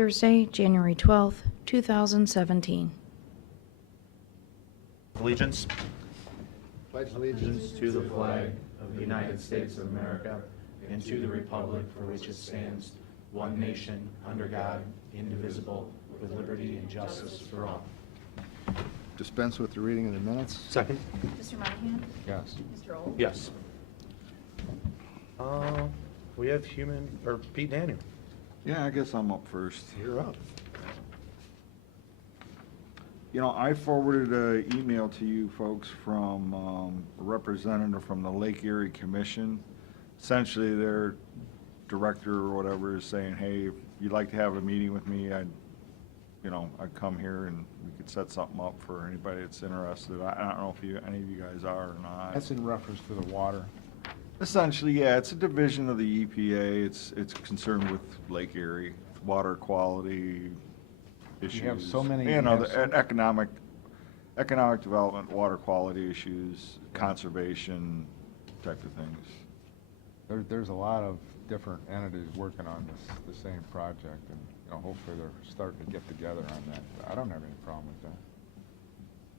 Thursday, January 12th, 2017. Allegiance. Pledge allegiance to the flag of the United States of America and to the republic for which it stands, one nation, under God, indivisible, with liberty and justice for all. Dispense with the reading of the minutes? Second. Mr. Monahan? Yes. Mr. Old? Yes. We have Pete Daniel. Yeah, I guess I'm up first. You're up. You know, I forwarded an email to you folks from a representative from the Lake Erie Commission. Essentially, their director or whatever is saying, hey, if you'd like to have a meeting with me, I'd come here and we could set something up for anybody that's interested. I don't know if any of you guys are or not. That's in reference to the water. Essentially, yeah, it's a division of the EPA. It's concerned with Lake Erie, water quality issues. have so many- You know, you have so- economic development, water quality issues, conservation type of things. There's a lot of different entities working on the same project, and hopefully they're starting to get together on that. I don't have any problem with that.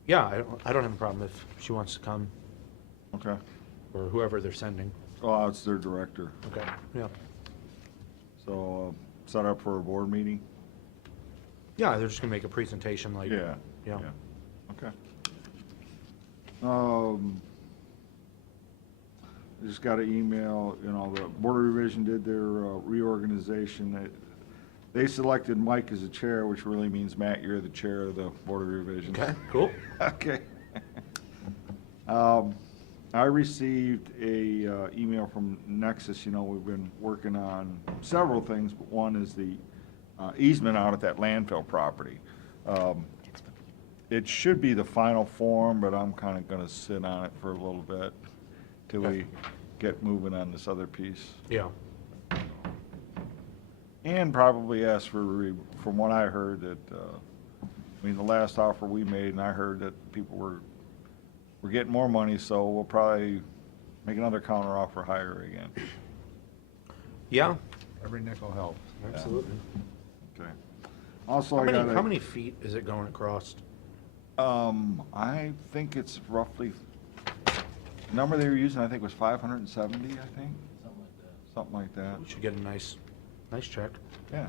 Yeah, I don't have a problem if she wants to come, Okay. or whoever they're sending. Oh, it's their director. Okay, yeah. So, set up for a board meeting? Yeah, they're just gonna make a presentation like. Yeah. Yeah. Okay. I just got an email, the Board of Revision did their reorganization. They selected Mike as the chair, which really means, Matt, you're the chair of the Board of Revision. Okay, cool. Okay. I received a email from Nexus. We've been working on several things, but one is the easement out at that landfill property. It should be the final form, but I'm kind of going to sit on it for a little bit till we get moving on this other piece. Yeah. And probably ask for, from what I heard, that, the last offer we made, and I heard that people were getting more money, so we'll probably make another counter offer higher again. Yeah, Every nickel helps. absolutely. Okay. Also, How many feet is it going across? I think it's roughly, the number they were using, I think was 570, I think. Something like that. We should get a nice check. Yeah.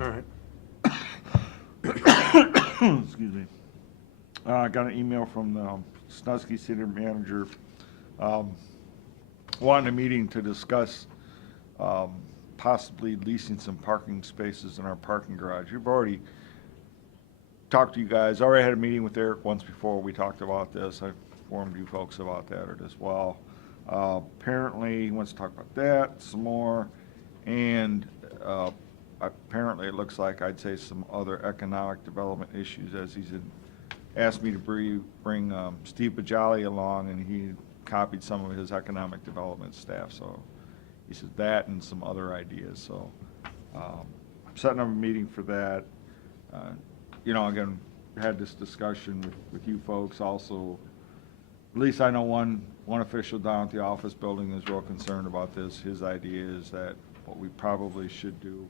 All right. Excuse me. I got an email from the Snuskey City Manager, wanting a meeting to discuss possibly leasing some parking spaces in our parking garage. We've already talked to you guys, already had a meeting with Eric once before. We talked about this. I informed you folks about that as well. Apparently, he wants to talk about that some more, and apparently it looks like, I'd say, some other economic development issues, as he's asked me to bring Steve Bajali along, and he copied some of his economic development staff. So he said that and some other ideas. So I'm setting up a meeting for that. Again, had this discussion with you folks also. At least I know one official down at the office building is real concerned about this. His idea is that what we probably should do,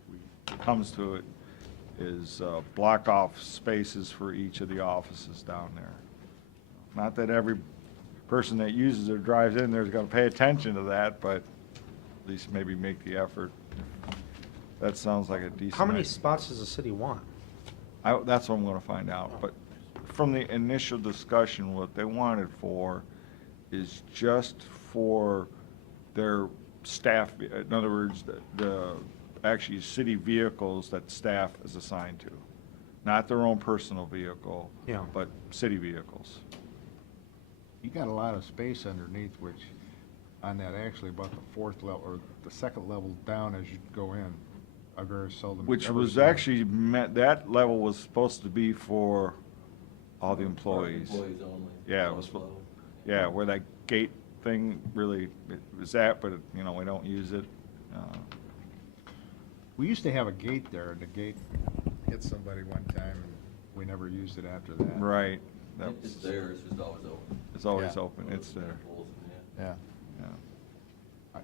if it comes to it, is block off spaces for each of the offices down there. Not that every person that uses or drives in there is going to pay attention to that, but at least maybe make the effort. That sounds like a decent How many idea. spots does the city want? That's what I'm going to find out. But from the initial discussion, what they wanted for is just for their staff. In other words, the actually city vehicles that staff is assigned to, not their own personal vehicle, Yeah. but city vehicles. You got a lot of space underneath, which, on that, actually about the fourth level, or the second level down as you go in, I very seldom. Which ever was see it. actually meant, that level was supposed to be for all the employees. Employees only. Yeah, it was, yeah, where that gate thing really was at, but, we don't use it. We used to have a gate there, and the gate hit somebody one time, and we never used it after that. Right. That It's was- there, it's just always open. It's always Yeah. open, it's there. Holes in it. Yeah. Yeah.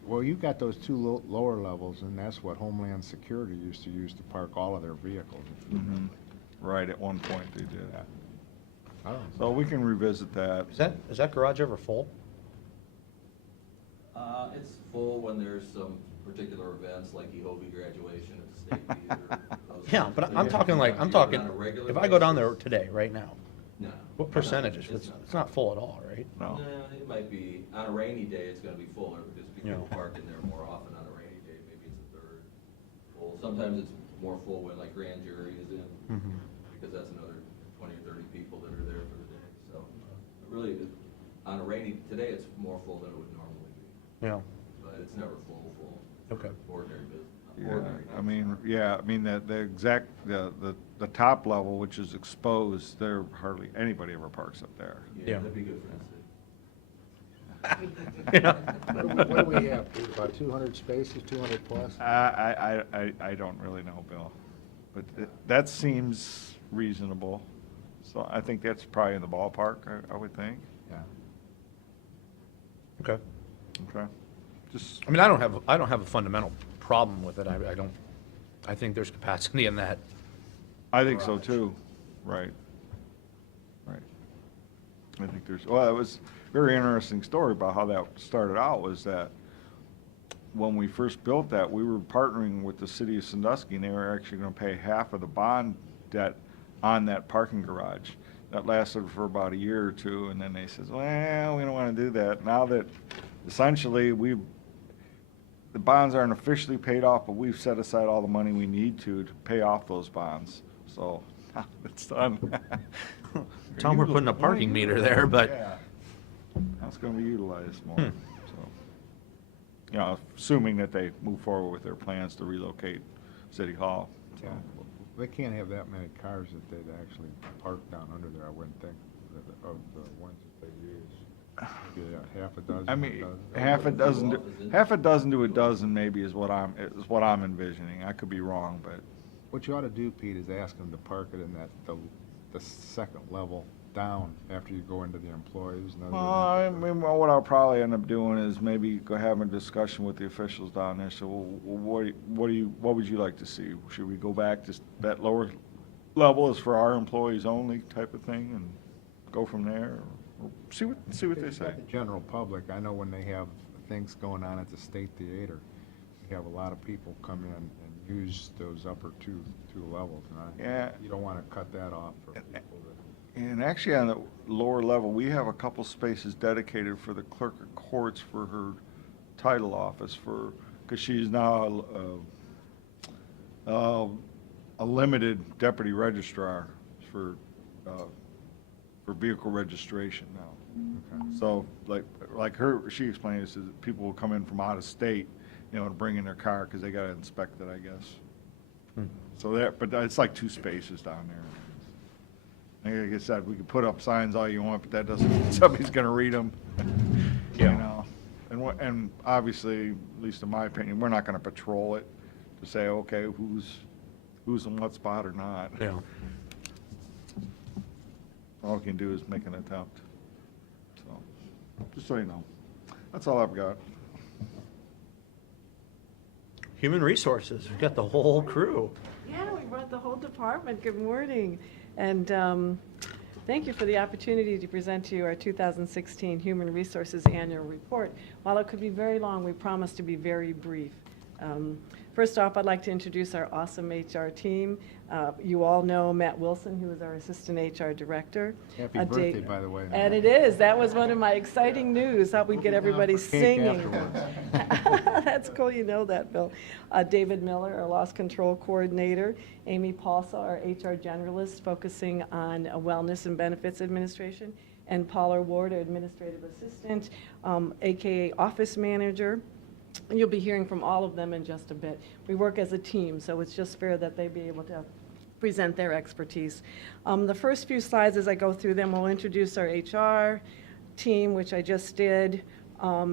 Well, you've got those two lower levels, and that's what Homeland Security used to use to park all of their vehicles. Mhm. Right, at one point they did. Yeah. I don't know. So we can revisit that. Is that garage ever full? It's full when there's some particular events like Ehovie graduation at the state theater. those Yeah, kinds but of I'm things. talking like, I'm talking, On a regular if I go down there basis, today, right now, No. what percentages? It's not full at all, right? No. No, it might be, on a rainy day, it's gonna be fuller because people Yeah. park in there more often on a rainy day, maybe it's a third full. Sometimes it's more full when like grand jury is in, Mhm. because that's another 20 or 30 people that are there for the day, so. Really, on a rainy, today it's more full than it would normally be, Yeah, but it's never full. Okay. Ordinary business. Yeah, ordinary I mean, nights. the top level, which is exposed, there hardly anybody ever parks up there. Yeah. Yeah, that'd be good for the city. Yeah. What do we have, Pete, about 200 spaces, 200 plus? I don't really know, Bill, but that seems reasonable. So I think that's probably in the ballpark, I would think. Yeah. Okay. Okay. Just, I mean, I don't have a fundamental problem with it. I think there's capacity in that. I think so too. Right. Right. I think well, it was a very interesting story about how that started out, was that when we first built that, we were partnering with the city of Sandusky, and they were actually gonna pay half of the bond debt on that parking garage. That lasted for about a year or two, and then they says, well, we don't wanna do that. Now that essentially the bonds aren't officially paid off, but we've set aside all the money we need to pay off those bonds. So, it's done. Tom, we're putting a parking meter there, but- Yeah. That's gonna be utilized more, Hmm. so. You know, assuming that they move forward with their plans to relocate City Hall, so. Yeah. They can't have that many cars that they'd actually park down under there, I wouldn't think, of the ones that they use. Maybe half a dozen. I a mean, dozen. half a dozen to a dozen maybe is what I'm envisioning. I could be wrong, but. What you ought to do, Pete, is ask them to park it in the second level down after you go into the employees. and other than I that- mean, what I'll probably end up doing is maybe go have a discussion with the officials down there. So, what would you like to see? Should we go back to that lower level is for our employees only type of thing and go from there? Or see what they It's say. not the general public, I know when they have things going on at the State Theater, you have a lot of people come in and use those upper two levels. And Yeah. You don't want to cut that off for people that. And actually, on the lower level, we have a couple spaces dedicated for the clerk of courts for her title office because she's now a limited deputy registrar for vehicle registration now. Okay. So like she explained, is that people will come in from out of state, and bring in their car because they got to inspect it, I guess. Hmm. So but it's like two spaces down there. Like I said, we could put up signs all you want, but that doesn't, somebody's gonna read them, Yeah. And obviously, at least in my opinion, we're not gonna patrol it to say, okay, who's in what spot or not. Yeah. All we can do is make an attempt. So, just so you know. That's all I've got. Human Resources, we've got the whole crew. Yeah, we brought the whole department. Good morning. And thank you for the opportunity to present to you our 2016 Human Resources Annual Report. While it could be very long, we promise to be very brief. First off, I'd like to introduce our awesome HR team. You all know Matt Wilson, who is our Assistant HR Director. Happy Dave- birthday, by the way. And it is. That was one of my exciting news. Thought we'd get everybody for cake singing. afterwards. That's cool, you know that, Bill. David Miller, our Loss Control Coordinator. Amy Paulsa, our HR Generalist, focusing on Wellness and Benefits Administration. And Paula Ward, our Administrative Assistant, AKA Office Manager. And you'll be hearing from all of them in just a bit. We work as a team, so it's just fair that they be able to present their expertise. The first few slides, as I go through them, will introduce our HR team, which I just did.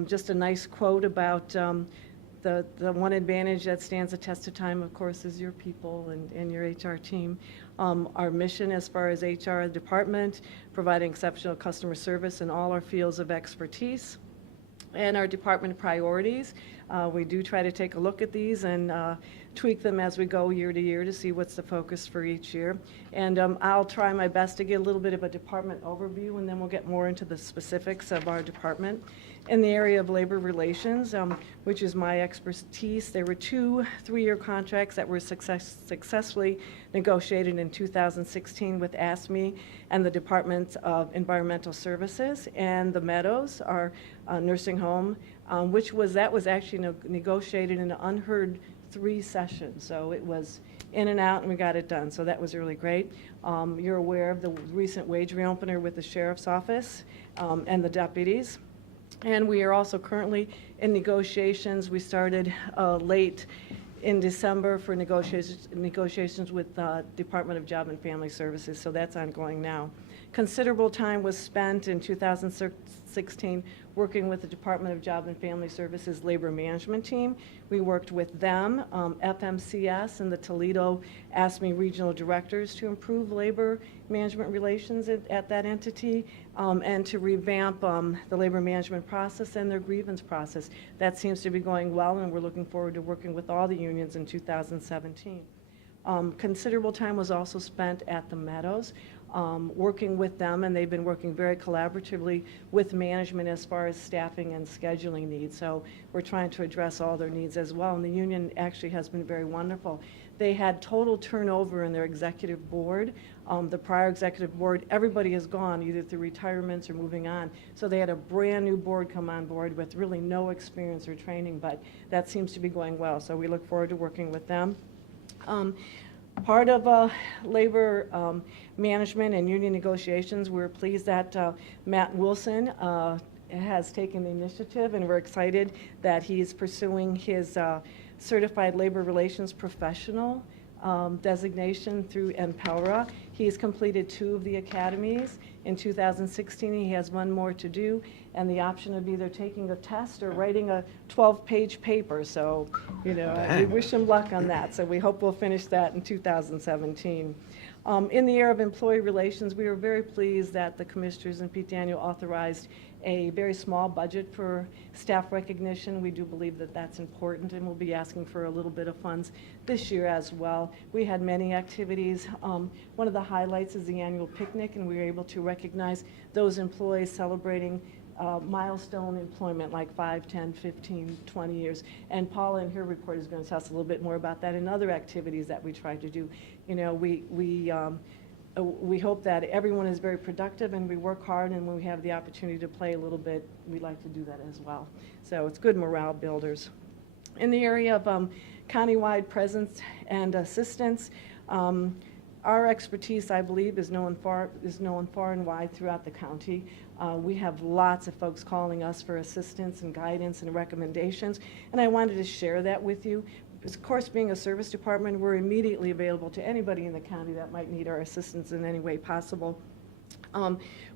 Just a nice quote about the one advantage that stands the test of time, of course, is your people and your HR team. Our mission as far as HR department, providing exceptional customer service in all our fields of expertise. And our department priorities, We do try to take a look at these and tweak them as we go year to year to see what's the focus for each year. And I'll try my best to get a little bit of a department overview, and then we'll get more into the specifics of our department. In the area of labor relations, which is my expertise, there were 2 3-year contracts that were successfully negotiated in 2016 with ASME and the Department of Environmental Services, and the Meadows, our nursing home, that was actually negotiated in an unheard 3 sessions. So it was in and out, and we got it done. So that was really great. You're aware of the recent wage reopener with the sheriff's office and the deputies. And we are also currently in negotiations. We started late in December for negotiations with the Department of Job and Family Services, so that's ongoing now. Considerable time was spent in 2016 working with the Department of Job and Family Services Labor Management Team. We worked with them, FMCS, and the Toledo ASME regional directors to improve labor management relations at that entity and to revamp the labor management process and their grievance process. That seems to be going well, and we're looking forward to working with all the unions in 2017. Considerable time was also spent at the Meadows, working with them, and they've been working very collaboratively with management as far as staffing and scheduling needs. So we're trying to address all their needs as well, and the union actually has been very wonderful. They had total turnover in their executive board. The prior executive board, everybody has gone either through retirements or moving on. So they had a brand new board come on board with really no experience or training, but that seems to be going well. So we look forward to working with them. Part of labor management and union negotiations, we're pleased that Matt Wilson has taken the initiative, and we're excited that he's pursuing his Certified Labor Relations Professional designation through NPELRA. He's completed 2 of the academies. In 2016, he has 1 more to do, and the option of either taking a test or writing a 12-page paper. So, we wish him luck on that. So we hope we'll finish that in 2017. In the area of employee relations, we were very pleased that the commissioners and Pete Daniel authorized a very small budget for staff recognition. We do believe that that's important, and we'll be asking for a little bit of funds this year as well. We had many activities. One of the highlights is the annual picnic, and we were able to recognize those employees celebrating milestone employment like 5, 10, 15, 20 years. And Paula in her report is going to tell us a little bit more about that and other activities that we try to do. We hope that everyone is very productive, and we work hard, and when we have the opportunity to play a little bit, we like to do that as well. So it's good morale builders. In the area of countywide presence and assistance, our expertise, I believe, is known far and wide throughout the county. We have lots of folks calling us for assistance and guidance and recommendations, and I wanted to share that with you. Of course, being a service department, we're immediately available to anybody in the county that might need our assistance in any way possible.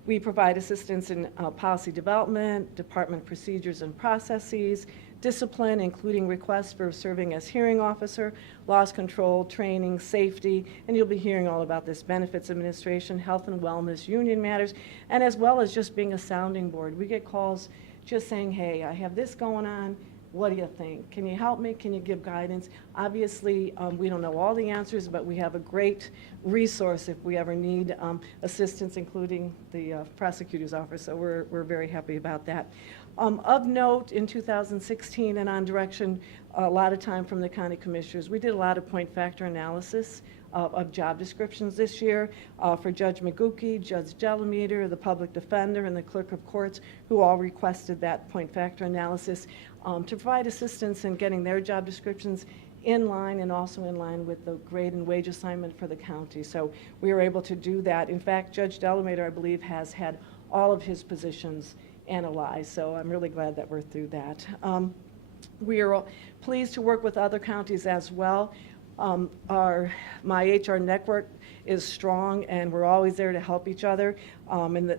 We provide assistance in policy development, department procedures and processes, discipline, including requests for serving as hearing officer, loss control, training, safety, and you'll be hearing all about this, benefits administration, health and wellness, union matters, and as well as just being a sounding board. We get calls just saying, hey, I have this going on. What do you think? Can you help me? Can you give guidance? Obviously, we don't know all the answers, but we have a great resource if we ever need assistance, including the prosecutor's office, so we're very happy about that. Of note, in 2016 and on direction, a lot of time from the county commissioners, we did a lot of point factor analysis of job descriptions this year for Judge McGookie, Judge Delameter, the public defender, and the clerk of courts, who all requested that point factor analysis to provide assistance in getting their job descriptions in line and also in line with the grade and wage assignment for the county. So we were able to do that. In fact, Judge Delameter, I believe, has had all of his positions analyzed, so I'm really glad that we're through that. We are pleased to work with other counties as well. My HR network is strong, and we're always there to help each other.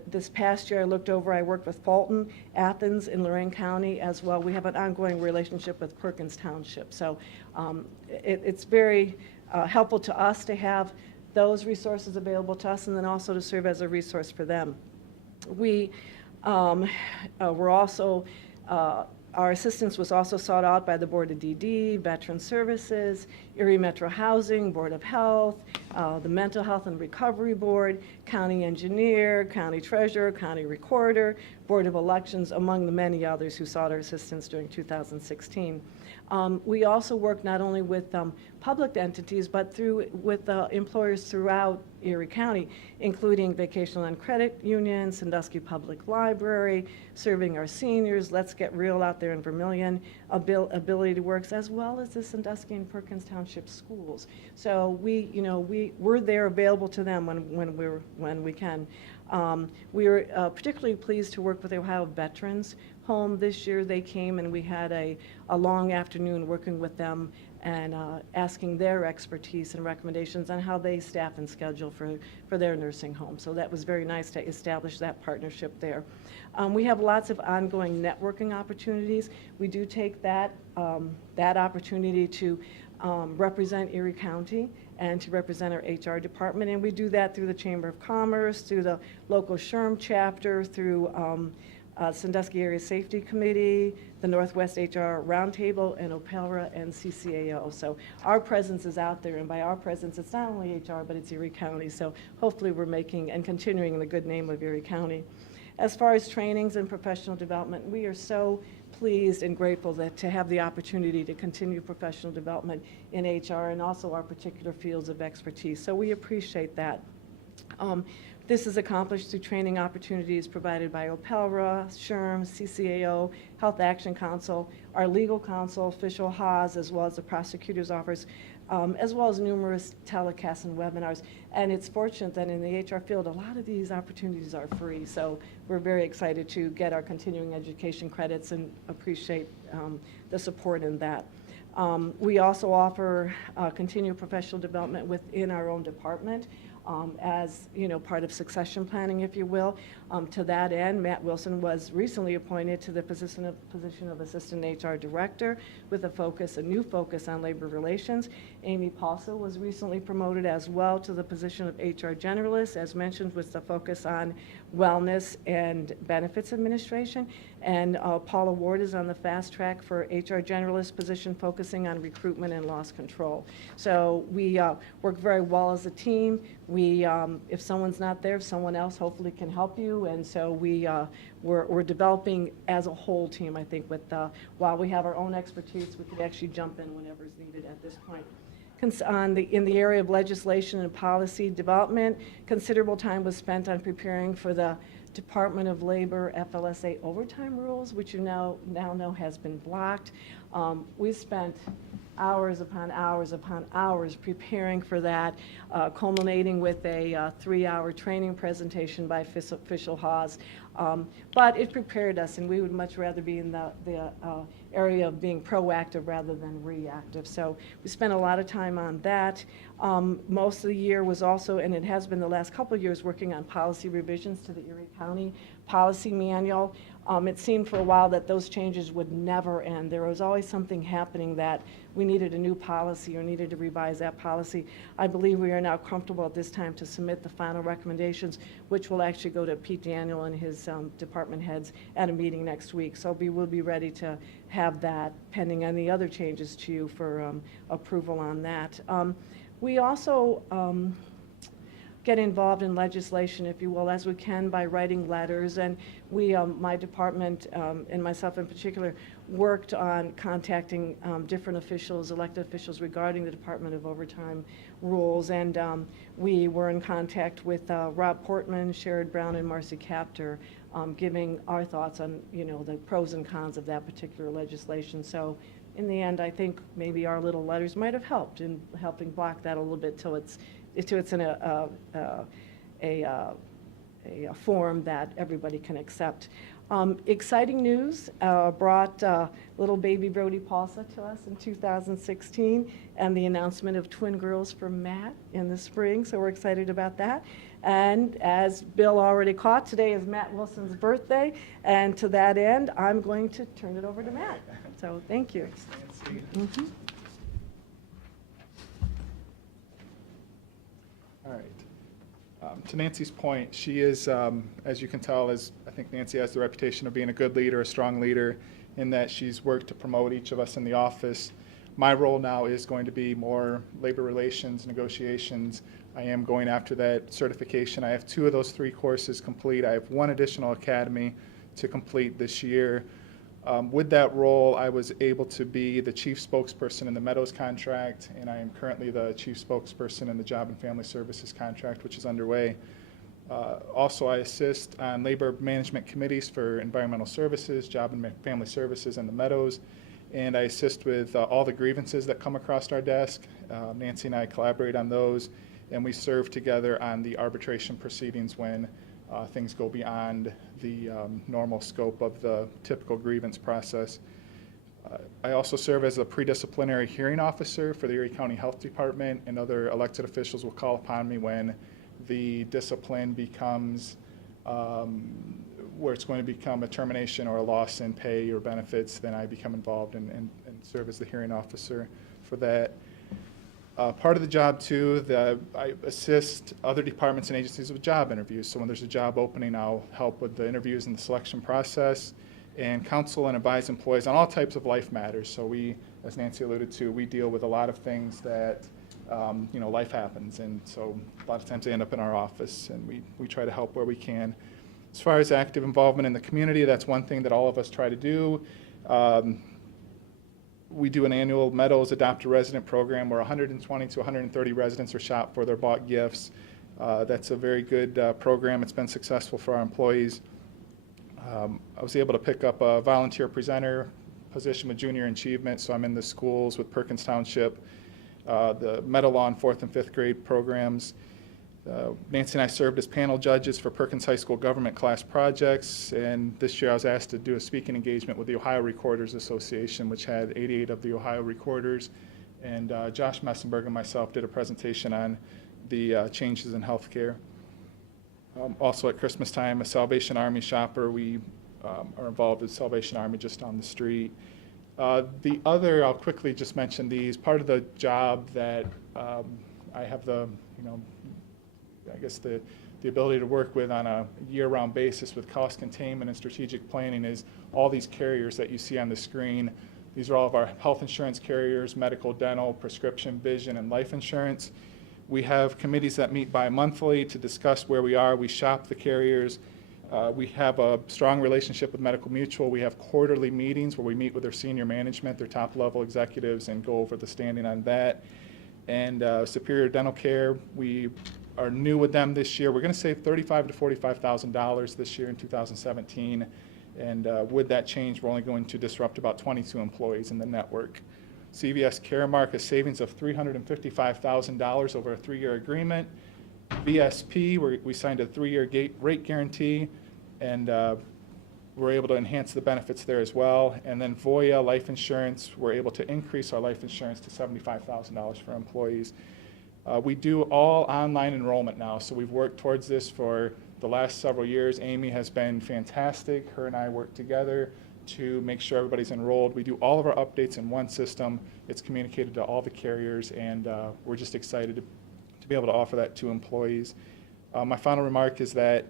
This past year, I worked with Fulton, Athens, and Lorraine County as well. We have an ongoing relationship with Perkins Township. So it's very helpful to us to have those resources available to us, and then also to serve as a resource for them. We're also Our assistance was also sought out by the Board of DD, Veteran Services, Erie Metro Housing, Board of Health, the Mental Health and Recovery Board, County Engineer, County Treasurer, County Recorder, Board of Elections, among the many others who sought our assistance during 2016. We also work not only with public entities, but with employers throughout Erie County, including Vacational and Credit Union, Sandusky Public Library, Serving Our Seniors, Let's Get Real out there in Vermillion, Ability to Works, as well as the Sandusky and Perkins Township schools. So we're there available to them when we can. We were particularly pleased to work with the Ohio Veterans Home this year. They came and we had a long afternoon working with them and asking their expertise and recommendations on how they staff and schedule for their nursing home. So that was very nice to establish that partnership there. We have lots of ongoing networking opportunities. We do take that opportunity to represent Erie County and to represent our HR department, and we do that through the Chamber of Commerce, through the local SHRM chapter, through Sandusky Area Safety Committee, the Northwest HR Roundtable, and OPELRA and CCAO. So our presence is out there, and by our presence, it's not only HR, but it's Erie County. So hopefully we're making and continuing the good name of Erie County. As far as trainings and professional development, we are so pleased and grateful to have the opportunity to continue professional development in HR and also our particular fields of expertise. So we appreciate that. This is accomplished through training opportunities provided by OPELRA, SHRM, CCAO, Health Action Council, our legal counsel, official Haas, as well as the prosecutor's office, as well as numerous telecasts and webinars. And it's fortunate that in the HR field, a lot of these opportunities are free. So we're very excited to get our continuing education credits and appreciate the support in that. We also offer continued professional development within our own department. As part of succession planning, if you will. To that end, Matt Wilson was recently appointed to the position of Assistant HR Director with a new focus on labor relations. Amy Paulso was recently promoted as well to the position of HR Generalist, as mentioned, with the focus on wellness and benefits administration. And Paula Ward is on the fast track for HR Generalist position, focusing on recruitment and loss control. So we work very well as a team. If someone's not there, someone else hopefully can help you, and so we're developing as a whole team, I think, while we have our own expertise, we can actually jump in whenever is needed at this point. In the area of legislation and policy development, considerable time was spent on preparing for the Department of Labor FLSA overtime rules, which you now know has been blocked. We spent hours upon hours upon hours preparing for that, culminating with a 3-hour training presentation by official Haas. But it prepared us, and we would much rather be in the area of being proactive rather than reactive. So we spent a lot of time on that. Most of the year was also, and it has been the last couple of years, working on policy revisions to the Erie County Policy Manual. It seemed for a while that those changes would never end. There was always something happening that we needed a new policy or needed to revise that policy. I believe we are now comfortable at this time to submit the final recommendations, which will actually go to Pete Daniel and his department heads at a meeting next week. So we will be ready to have that pending any other changes to you for approval on that. We also get involved in legislation, if you will, as we can by writing letters. And we, my department, and myself in particular, worked on contacting different officials, elected officials, regarding the Department of Overtime rules. And we were in contact with Rob Portman, Sherrod Brown, and Marcy Capter, giving our thoughts on, the pros and cons of that particular legislation. So in the end, I think maybe our little letters might have helped in helping block that a little bit till it's in a form that everybody can accept. Exciting news brought little baby Brody Paulsa to us in 2016, and the announcement of twin girls for Matt in the spring, so we're excited about that. And as Bill already caught, today is Matt Wilson's birthday, and to that end, I'm going to turn it over to Matt. So thank you. Thanks, Nancy. All right. To Nancy's point, she is, as you can tell, I think Nancy has the reputation of being a good leader, a strong leader, in that she's worked to promote each of us in the office. My role now is going to be more labor relations, negotiations. I am going after that certification. I have 2 of those 3 courses complete. I have 1 additional academy to complete this year. With that role, I was able to be the chief spokesperson in the Meadows contract, and I am currently the chief spokesperson in the Job and Family Services contract, which is underway. Also, I assist on labor management committees for environmental services, job and family services, and the Meadows, and I assist with all the grievances that come across our desk. Nancy and I collaborate on those, and we serve together on the arbitration proceedings when things go beyond the normal scope of the typical grievance process. I also serve as a pre-disciplinary hearing officer for the Erie County Health Department, and other elected officials will call upon me when the discipline becomes where it's going to become a termination or a loss in pay or benefits. Then I become involved and serve as the hearing officer for that. Part of the job, too, I assist other departments and agencies with job interviews. So when there's a job opening, I'll help with the interviews and the selection process, and counsel and advise employees on all types of life matters. So we, as Nancy alluded to, we deal with a lot of things that, life happens. And so a lot of times they end up in our office, and we try to help where we can. As far as active involvement in the community, that's one thing that all of us try to do. We do an annual Meadows Adopt a Resident program where 120 to 130 residents are shopped for their bought gifts. That's a very good program. It's been successful for our employees. I was able to pick up a volunteer presenter position with Junior Achievement, so I'm in the schools with Perkins Township, the Meadow Law in 4th and 5th grade programs. Nancy and I served as panel judges for Perkins High School government class projects, and this year I was asked to do a speaking engagement with the Ohio Recorders Association, which had 88 of the Ohio recorders, and Josh Messenberg and myself did a presentation on the changes in healthcare. Also at Christmas time, a Salvation Army shopper. We are involved with Salvation Army just on the street. The other, I'll quickly just mention these, part of the job that I have the, I guess the ability to work with on a year-round basis with cost containment and strategic planning is all these carriers that you see on the screen. These are all of our health insurance carriers: medical, dental, prescription, vision, and life insurance. We have committees that meet bi-monthly to discuss where we are. We shop the carriers. We have a strong relationship with Medical Mutual. We have quarterly meetings where we meet with their senior management, their top-level executives, and go over the standing on that. And Superior Dental Care, we are new with them this year. We're going to save $35,000 to $45,000 this year in 2017. And with that change, we're only going to disrupt about 22 employees in the network. CVS Caremark, a savings of $355,000 over a 3-year agreement. VSP, we signed a 3-year rate guarantee, and we're able to enhance the benefits there as well. And then Voya Life Insurance, we're able to increase our life insurance to $75,000 for employees. We do all online enrollment now, so we've worked towards this for the last several years. Amy has been fantastic. Her and I work together to make sure everybody's enrolled. We do all of our updates in one system. It's communicated to all the carriers, and we're just excited to be able to offer that to employees. My final remark is that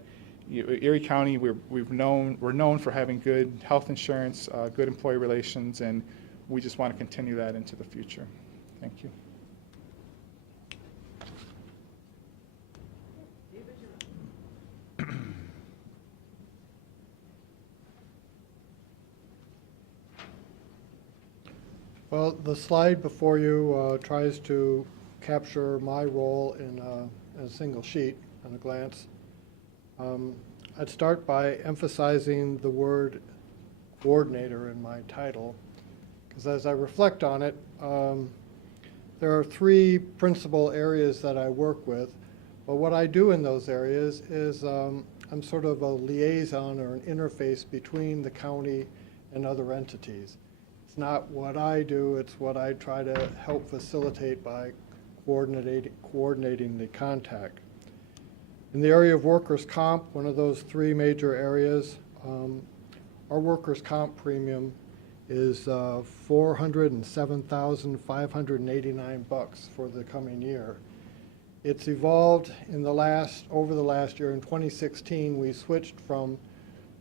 Erie County, we're known for having good health insurance, good employee relations, and we just want to continue that into the future. Thank you. Well, the slide before you tries to capture my role in a single sheet at a glance. I'd start by emphasizing the word coordinator in my title, because as I reflect on it, there are 3 principal areas that I work with. But what I do in those areas is I'm sort of a liaison or an interface between the county and other entities. It's not what I do, it's what I try to help facilitate by coordinating the contact. In the area of workers' comp, one of those 3 major areas, our workers' comp premium is $407,589 for the coming year. It's evolved over the last year. In 2016, we switched from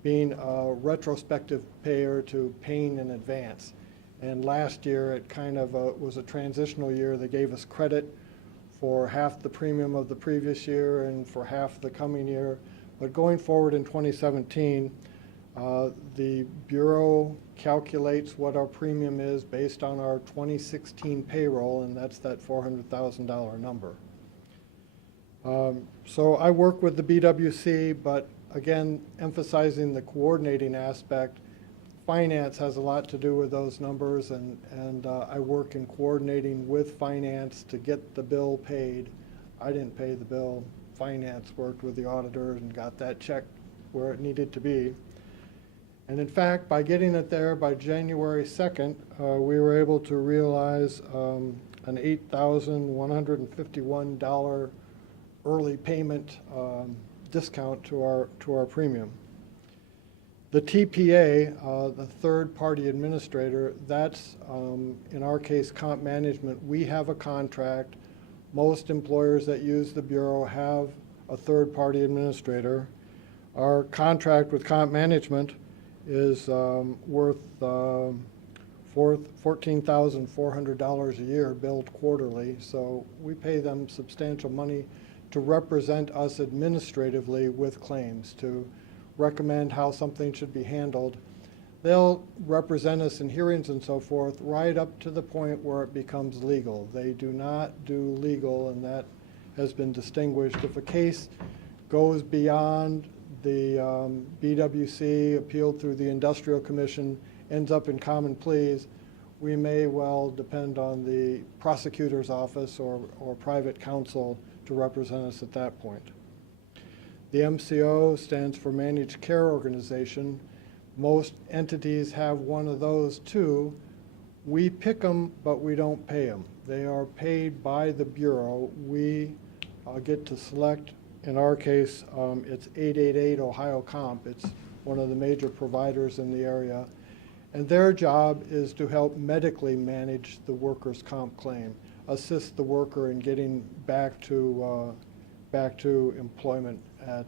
being a retrospective payer to paying in advance. And last year, it kind of was a transitional year. They gave us credit for half the premium of the previous year and for half the coming year. But going forward in 2017, the Bureau calculates what our premium is based on our 2016 payroll, and that's that $400,000 number. So I work with the BWC, but again, emphasizing the coordinating aspect. Finance has a lot to do with those numbers, and I work in coordinating with finance to get the bill paid. I didn't pay the bill. Finance worked with the auditor and got that check where it needed to be. And in fact, by getting it there by January 2nd, we were able to realize an $8,151 early payment discount to our premium. The TPA, the third-party administrator, that's, in our case, comp management. We have a contract. Most employers that use the Bureau have a third-party administrator. Our contract with comp management is worth $14,400 a year billed quarterly, so we pay them substantial money to represent us administratively with claims, to recommend how something should be handled. They'll represent us in hearings and so forth right up to the point where it becomes legal. They do not do legal, and that has been distinguished. If a case goes beyond the BWC, appealed through the Industrial Commission, ends up in common pleas, we may well depend on the prosecutor's office or private counsel to represent us at that point. The MCO stands for Managed Care Organization. Most entities have one of those too. We pick them, but we don't pay them. They are paid by the Bureau. We get to select. In our case, it's 888 Ohio Comp. It's one of the major providers in the area. And their job is to help medically manage the workers' comp claim, assist the worker in getting back to employment at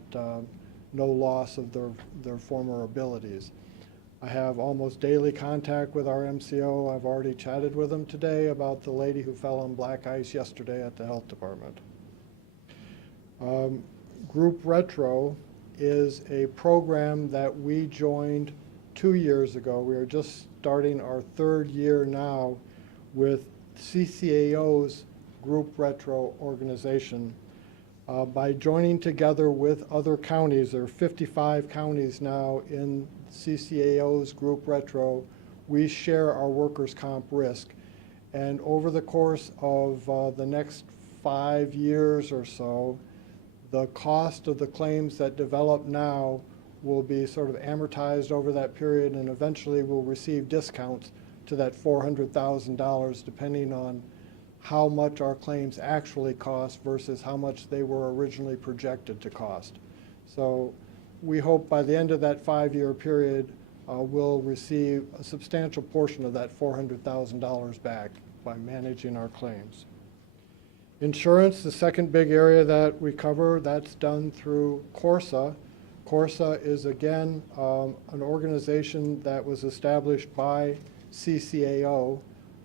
no loss of their former abilities. I have almost daily contact with our MCO. I've already chatted with them today about the lady who fell on black ice yesterday at the health department. Group Retro is a program that we joined 2 years ago. We are just starting our third year now with CCAO's Group Retro organization. By joining together with other counties, there are 55 counties now in CCAO's Group Retro, we share our workers' comp risk. And over the course of the next 5 years or so, the cost of the claims that develop now will be sort of amortized over that period, and eventually we'll receive discounts to that $400,000 depending on how much our claims actually cost versus how much they were originally projected to cost. So we hope by the end of that 5-year period, we'll receive a substantial portion of that $400,000 back by managing our claims. Insurance, the second big area that we cover, that's done through Corsa. Corsa is, again, an organization that was established by CCAO.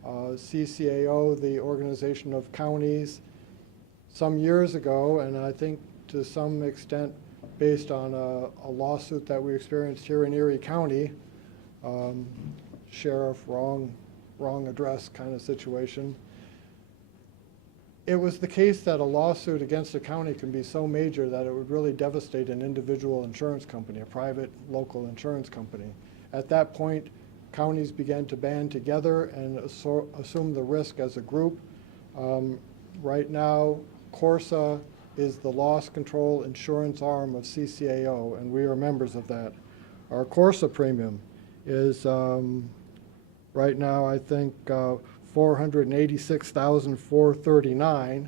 CCAO, the organization of counties, some years ago, and I think to some extent based on a lawsuit that we experienced here in Erie County, sheriff, wrong address kind of situation. It was the case that a lawsuit against a county can be so major that it would really devastate an individual insurance company, a private local insurance company. At that point, counties began to band together and assume the risk as a group. Right now, Corsa is the loss control insurance arm of CCAO, and we are members of that. Our Corsa premium is right now, I think, $486,439,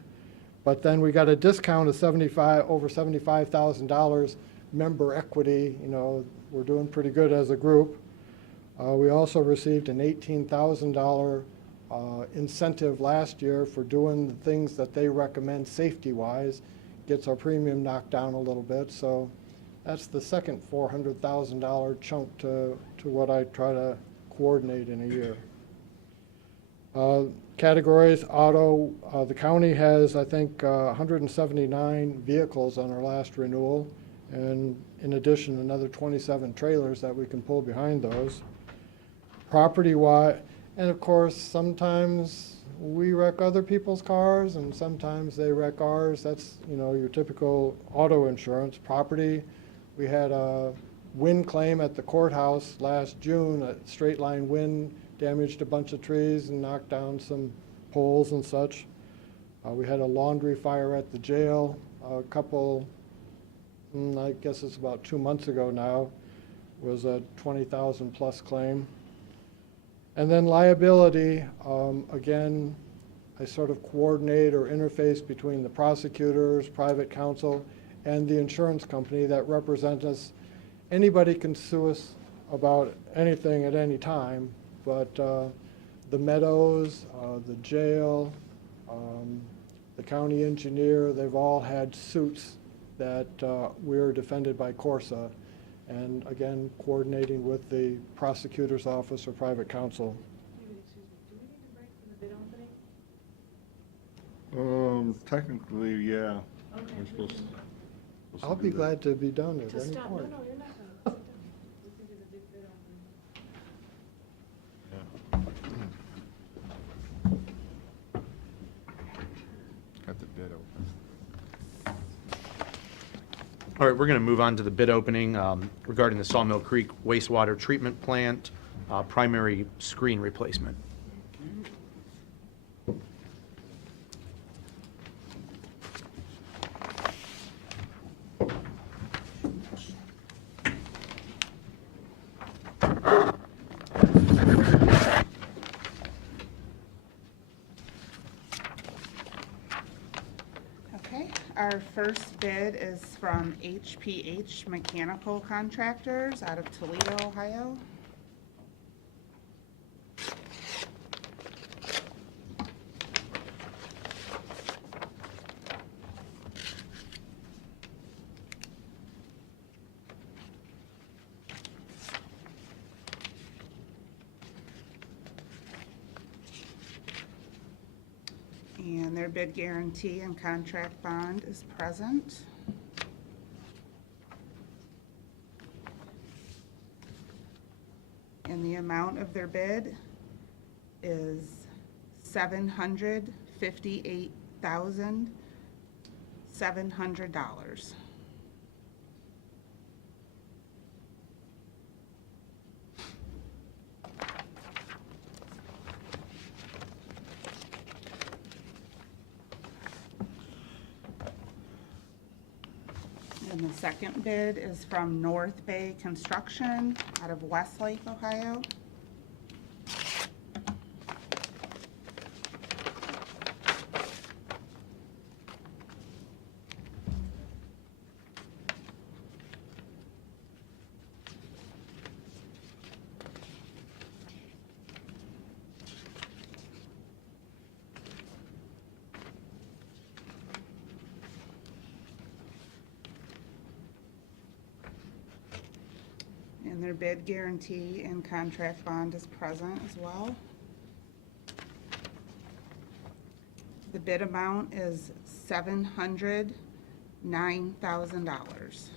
but then we got a discount of over $75,000 member equity. You know, we're doing pretty good as a group. We also received an $18,000 incentive last year for doing the things that they recommend safety-wise. Gets our premium knocked down a little bit, so That's the second $400,000 chunk to what I try to coordinate in a year. Categories, auto, the county has, I think, 179 vehicles on our last renewal, and in addition, another 27 trailers that we can pull behind those. Property-wise, and of course, sometimes we wreck other people's cars, and sometimes they wreck ours. That's, you know, your typical auto insurance. Property, we had a wind claim at the courthouse last June. A straight line wind damaged a bunch of trees and knocked down some poles and such. We had a laundry fire at the jail a couple, I guess it's about 2 months ago now, was a 20,000 plus claim. And then liability, again, I sort of coordinate or interface between the prosecutors, private counsel, and the insurance company that represent us. Anybody can sue us about anything at any time, but the meadows, the jail, the county engineer, they've all had suits that we're defended by Corsa. And again, coordinating with the prosecutor's office or private counsel. Excuse me, do we need to break for the bid opening? Technically, yeah. Okay. We're supposed to I'll be do that. glad to be done at To any stop, no, point. no, you're not done. Sit down. We can do the big bid opening. Got the bid open. All right, we're going to move on to the bid opening regarding the Sawmill Creek wastewater treatment plant primary screen replacement. Okay, our first bid is from HPH Mechanical Contractors out of Toledo, Ohio. And their bid guarantee and contract bond is present. And the amount of their bid is $758,700. And the second bid is from North Bay Construction out of Westlake, Ohio. And their bid guarantee and contract bond is present as well. The bid amount is $709,000.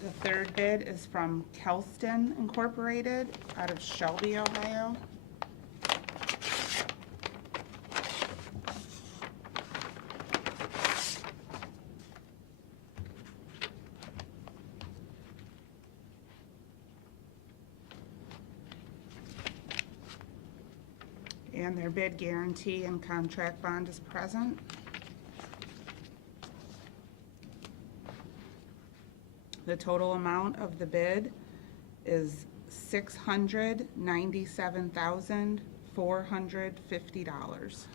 The third bid is from Kelston Incorporated out of Shelby, Ohio. And their bid guarantee and contract bond is present. The total amount of the bid is $697,450.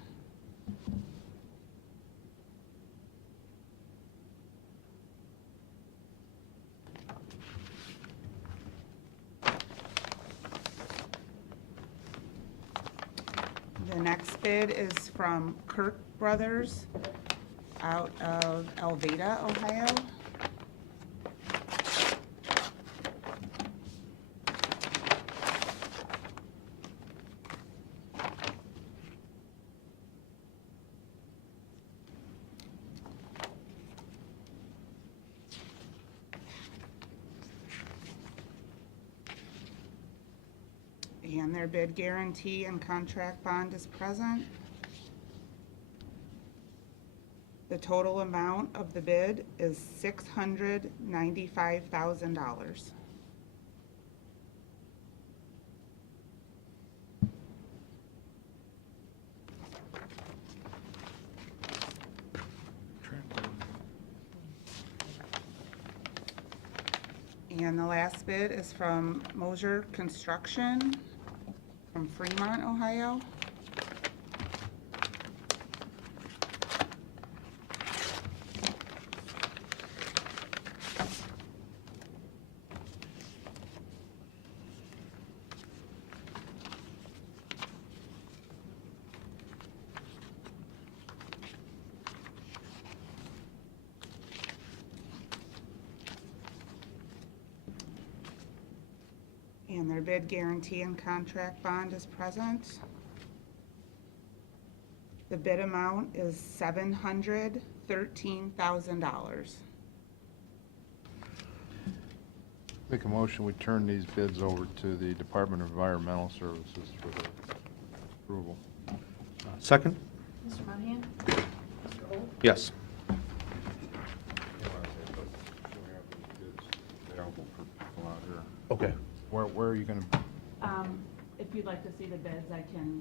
next bid is from Kirk Brothers out of Elveda, Ohio. And their bid guarantee and contract bond is present. The total amount of the bid is $695,000. And the last bid is from Mosier Construction from Fremont, Ohio. And their bid guarantee and contract bond is present. The bid amount is $713,000. Make a motion, we turn these bids over to the Department of Environmental Services for the approval. Second? Mr. Monahan? Yes. Available for people out here. Okay. Where are you gonna, If you'd like to see the bids, I can,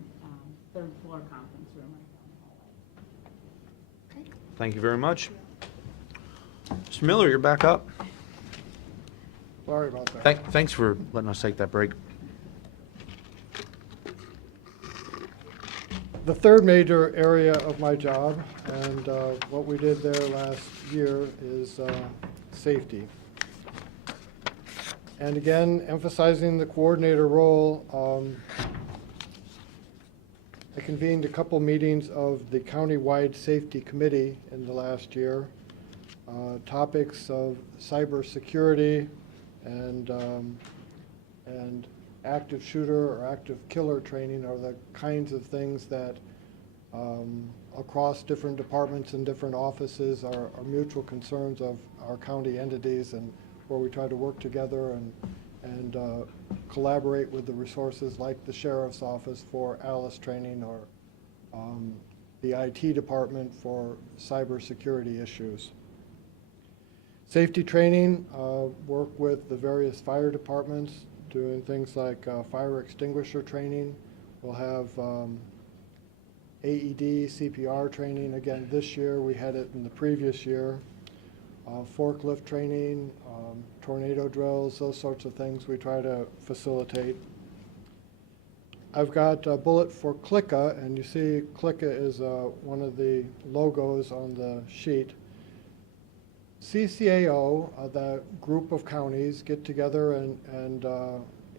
third floor conference room. Thank you very much. Mr. Miller, you're back up. Sorry about that. Thanks for letting us take that break. The third major area of my job, and what we did there last year, is safety. And again, emphasizing the coordinator role, I convened a couple meetings of the county-wide safety committee in the last year. Topics of cybersecurity and active shooter or active killer training are the kinds of things that across different departments and different offices are mutual concerns of our county entities, and where we try to work together and collaborate with the resources like the Sheriff's Office for ALICE training, or the IT department for cybersecurity issues. Safety training, work with the various fire departments, doing things like fire extinguisher training. We'll have AED, CPR training again this year. We had it in the previous year. Forklift training, tornado drills, those sorts of things we try to facilitate. I've got a bullet for CLICA, and you see CLICA is one of the logos on the sheet. CCAO, the group of counties, get together and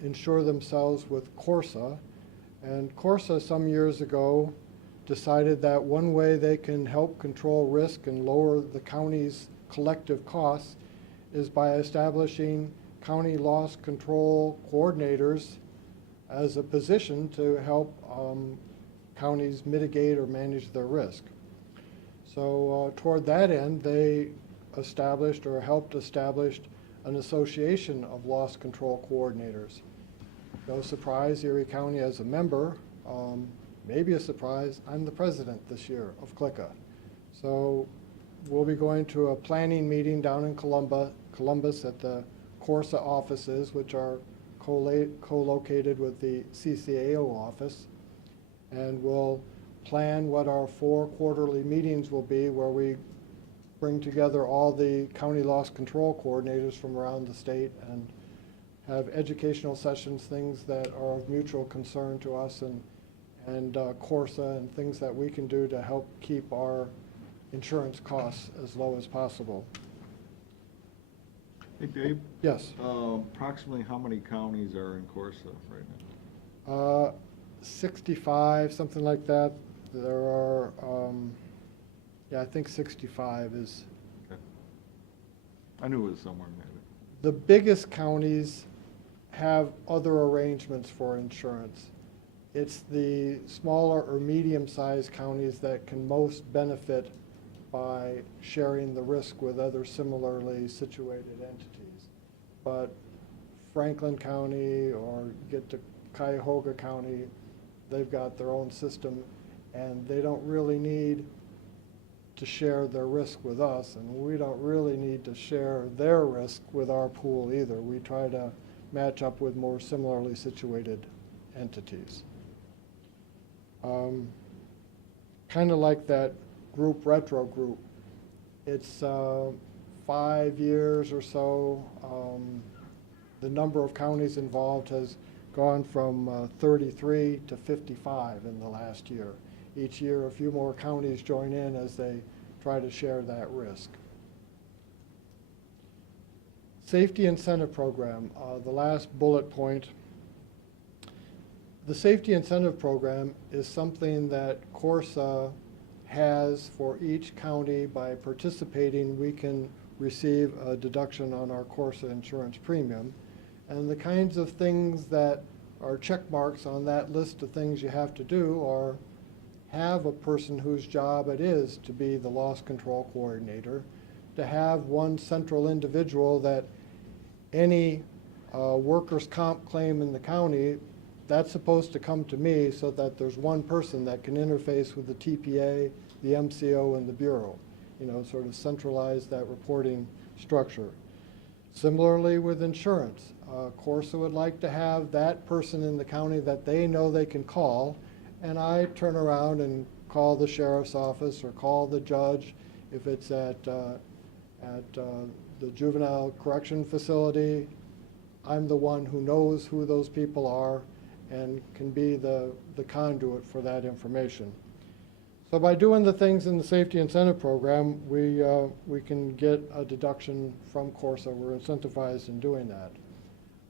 insure themselves with CORSA. And CORSA some years ago decided that one way they can help control risk and lower the county's collective costs is by establishing county loss control coordinators as a position to help counties mitigate or manage their risk. So toward that end, they established or helped establish an association of loss control coordinators. No surprise, Erie County as a member. Maybe a surprise, I'm the president this year of CLICA. So we'll be going to a planning meeting down in Columbus at the CORSA offices, which are co-located with the CCAO office. And we'll plan what our 4 quarterly meetings will be, where we bring together all the county loss control coordinators from around the state and have educational sessions, things that are of mutual concern to us, and CORSA, and things that we can do to help keep our insurance costs as low as possible. Hey, Dave? Yes. Approximately how many counties are in Corsa right now? 65, something like that. There are, yeah, I think 65 is. I knew it was somewhere in there. The biggest counties have other arrangements for insurance. It's the smaller or medium-sized counties that can most benefit by sharing the risk with other similarly situated entities. But Franklin County or get to Cuyahoga County, they've got their own system, and they don't really need to share their risk with us, and we don't really need to share their risk with our pool either. We try to match up with more similarly situated entities. Kind of like that group, retro group. It's 5 years or so. The number of counties involved has gone from 33 to 55 in the last year. Each year, a few more counties join in as they try to share that risk. Safety incentive program, the last bullet point. The safety incentive program is something that Corsa has for each county. By participating, we can receive a deduction on our Corsa insurance premium. And the kinds of things that are check marks on that list of things you have to do are have a person whose job it is to be the loss control coordinator, to have one central individual that any workers' comp claim in the county, that's supposed to come to me so that there's one person that can interface with the TPA, the MCO, and the Bureau, you know, sort of centralize that reporting structure. Similarly with insurance, Corsa would like to have that person in the county that they know they can call, and I turn around and call the sheriff's office or call the judge if it's at the juvenile correction facility. I'm the one who knows who those people are and can be the conduit for that information. So by doing the things in the safety incentive program, we can get a deduction from Corsa. We're incentivized in doing that.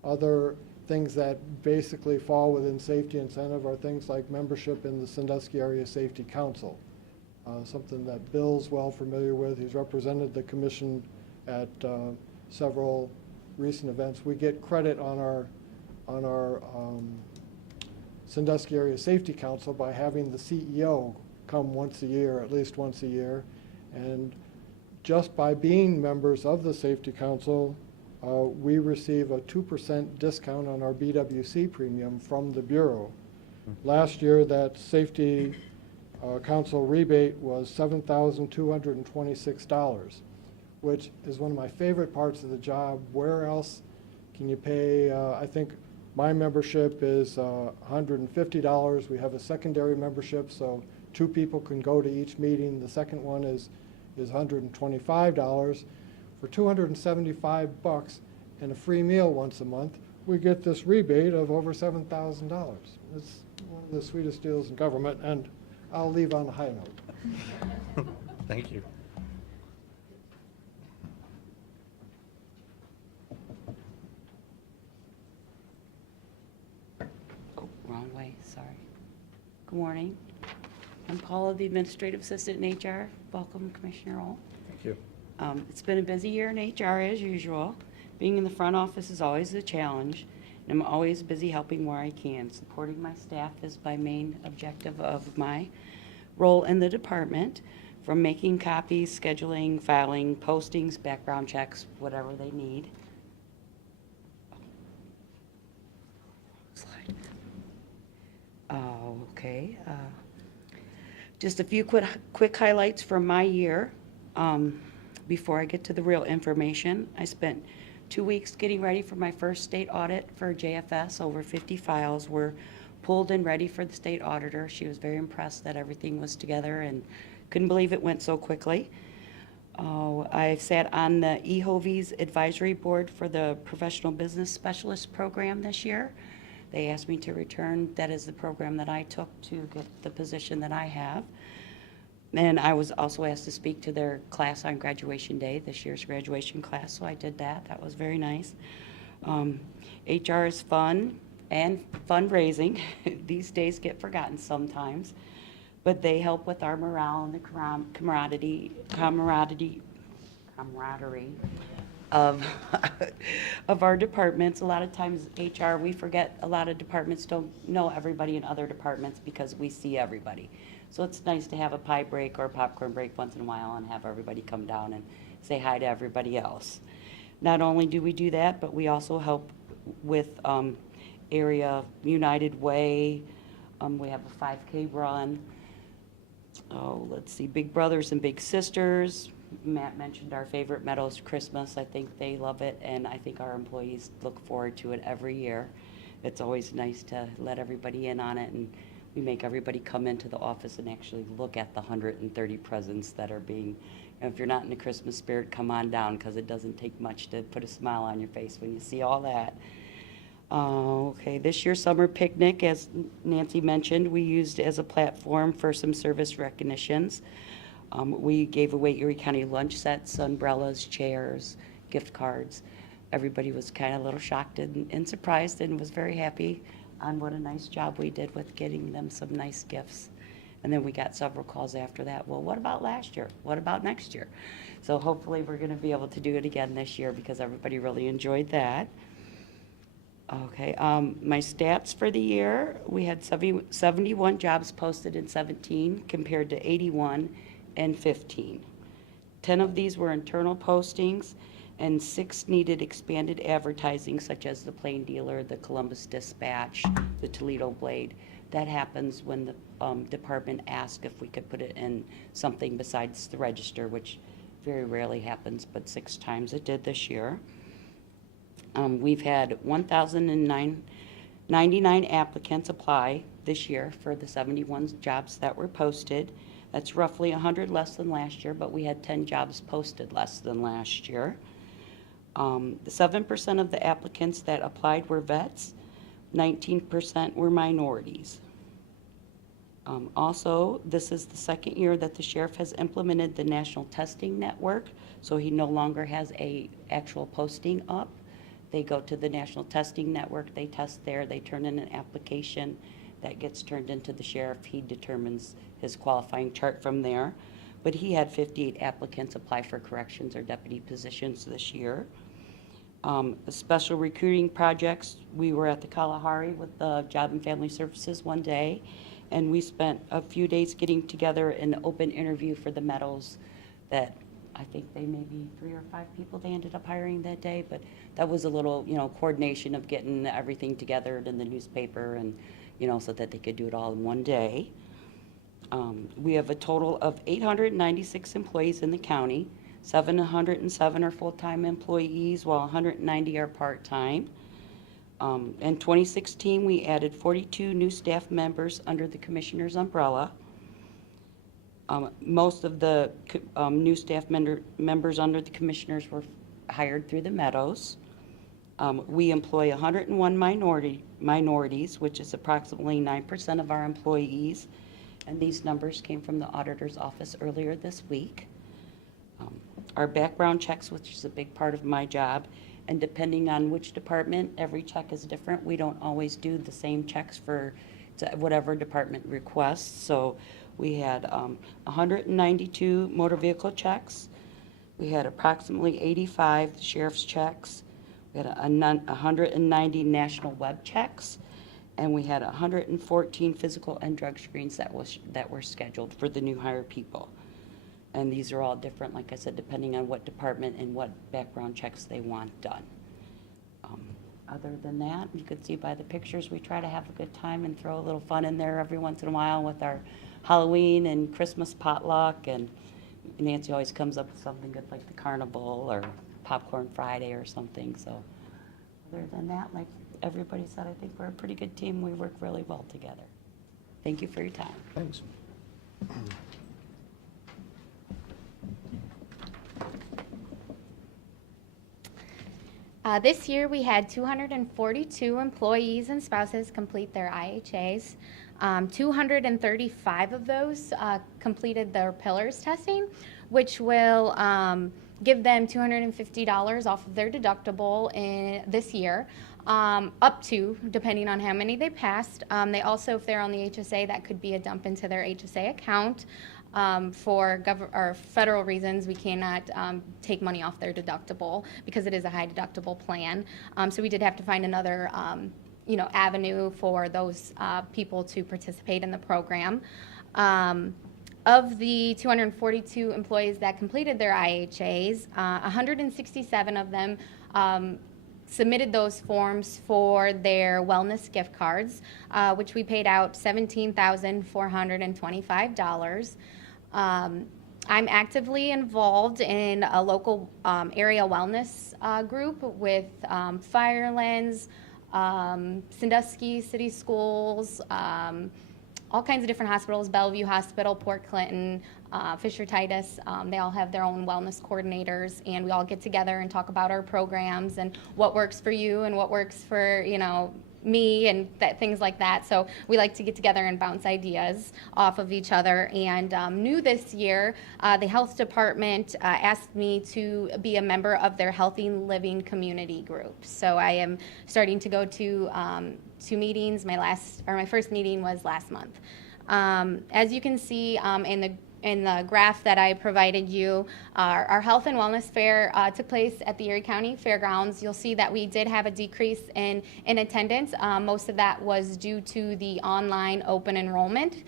Other things that basically fall within safety incentive are things like membership in the Sandusky Area Safety Council, something that Bill's well familiar with. He's represented the commission at several recent events. We get credit on our Sandusky Area Safety Council by having the CEO come once a year, at least once a year, and just by being members of the Safety Council, we receive a 2% discount on our BWC premium from the Bureau. Last year, that Safety Council rebate was $7,226, which is one of my favorite parts of the job. Where else can you pay? I think my membership is $150. We have a secondary membership, so 2 people can go to each meeting. The second one is $125. For $275 and a free meal once a month, we get this rebate of over $7,000. It's one of the sweetest deals in government, and I'll leave on a high note. Thank you. Oh, wrong way, sorry. Good morning. I'm Paula, the Administrative Assistant in HR. Welcome, Commissioner Ohl. Thank you. It's been a busy year in HR as usual. Being in the front office is always a challenge, and I'm always busy helping where I can. Supporting my staff is my main objective of my role in the department, from making copies, scheduling, filing, postings, background checks, whatever they need. Slide. Okay. Just a few quick highlights from my year. Before I get to the real information, I spent 2 weeks getting ready for my first state audit for JFS. Over 50 files were pulled and ready for the state auditor. She was very impressed that everything was together and couldn't believe it went so quickly. I sat on the EHOV's advisory board for the Professional Business Specialist program this year. They asked me to return. That is the program that I took to get the position that I have. And I was also asked to speak to their class on graduation day, this year's graduation class, so I did that. That was very nice. HR is fun. and fundraising. These days get forgotten sometimes, but they help with our morale and the camaraderie of, of our departments. A lot of times HR, we forget, a lot of departments don't know everybody in other departments because we see everybody. So it's nice to have a pie break or a popcorn break once in a while and have everybody come down and say hi to everybody else. Not only do we do that, but we also help with area United Way. We have a 5K run. Oh, let's see, Big Brothers and Big Sisters. Matt mentioned our favorite Meadows Christmas. I think they love it, and I think our employees look forward to it every year. It's always nice to let everybody in on it, and we make everybody come into the office and actually look at the 130 presents that are being, if you're not in the Christmas spirit, come on down, because it doesn't take much to put a smile on your face when you see all that. Okay, this year's summer picnic, as Nancy mentioned, we used as a platform for some service recognitions. We gave away Erie County lunch sets, umbrellas, chairs, gift cards. Everybody was kind of a little shocked and surprised and was very happy on what a nice job we did with getting them some nice gifts. And then we got several calls after that. Well, what about last year? What about next year? So hopefully we're going to be able to do it again this year because everybody really enjoyed that. Okay, my stats for the year, we had 71 jobs posted in 17 compared to 81 and 15. 10 of these were internal postings and 6 needed expanded advertising such as the Plain Dealer, the Columbus Dispatch, the Toledo Blade. That happens when the department asks if we could put it in something besides the register, which very rarely happens, but 6 times it did this year. We've had 1,099 applicants apply this year for the 71 jobs that were posted. That's roughly 100 less than last year, but we had 10 jobs posted less than last year. 7% of the applicants that applied were vets, 19% were minorities. Also, this is the second year that the sheriff has implemented the National Testing Network, so he no longer has a actual posting up. They go to the National Testing Network, they test there, they turn in an application that gets turned into the sheriff. He determines his qualifying chart from there. But he had 58 applicants apply for corrections or deputy positions this year. Special recruiting projects, we were at the Kalahari with the Job and Family Services one day, and we spent a few days getting together an open interview for the Meadows that I think they maybe 3 or 5 people they ended up hiring that day, but that was a little, coordination of getting everything together in the newspaper and, so that they could do it all in one day. We have a total of 896 employees in the county. 707 are full-time employees, while 190 are part-time. In 2016, we added 42 new staff members under the commissioner's umbrella. Most of the new staff members under the commissioners were hired through the Meadows. We employ 101 minorities, which is approximately 9% of our employees. And these numbers came from the auditor's office earlier this week. Our background checks, which is a big part of my job, and depending on which department, every check is different. We don't always do the same checks for whatever department requests. So we had 192 motor vehicle checks. We had approximately 85 sheriff's checks. We had 190 national web checks. And we had 114 physical and drug screens that were scheduled for the new hire people. And these are all different, like I said, depending on what department and what background checks they want done. Other than that, you could see by the pictures, we try to have a good time and throw a little fun in there every once in a while with our Halloween and Christmas potluck. And Nancy always comes up with something good like the carnival or Popcorn Friday or something. So other than that, like everybody said, I think we're a pretty good team. We work really well together. Thank you for your time. Thanks. This year, we had 242 employees and spouses complete their IHAs. 235 of those completed their pillars testing, which will give them $250 off of their deductible this year, up to, depending on how many they passed. They also, if they're on the HSA, that could be a dump into their HSA account. For or federal reasons, we cannot take money off their deductible because it is a high deductible plan. So we did have to find another avenue for those people to participate in the program. Of the 242 employees that completed their IHAs, 167 of them submitted those forms for their wellness gift cards, which we paid out $17,425. I'm actively involved in a local area wellness group with Firelands, Sandusky City Schools, all kinds of different hospitals, Bellevue Hospital, Port Clinton, Fisher Titus. They all have their own wellness coordinators, and we all get together and talk about our programs and what works for you and what works for, me and things like that. So we like to get together and bounce ideas off of each other. And new this year, the health department asked me to be a member of their Healthy Living Community Group. So I am starting to go to meetings. My first meeting was last month. As you can see in the graph that I provided you, our health and wellness fair took place at the Erie County Fairgrounds. You'll see that we did have a decrease in attendance. Most of that was due to the online open enrollment.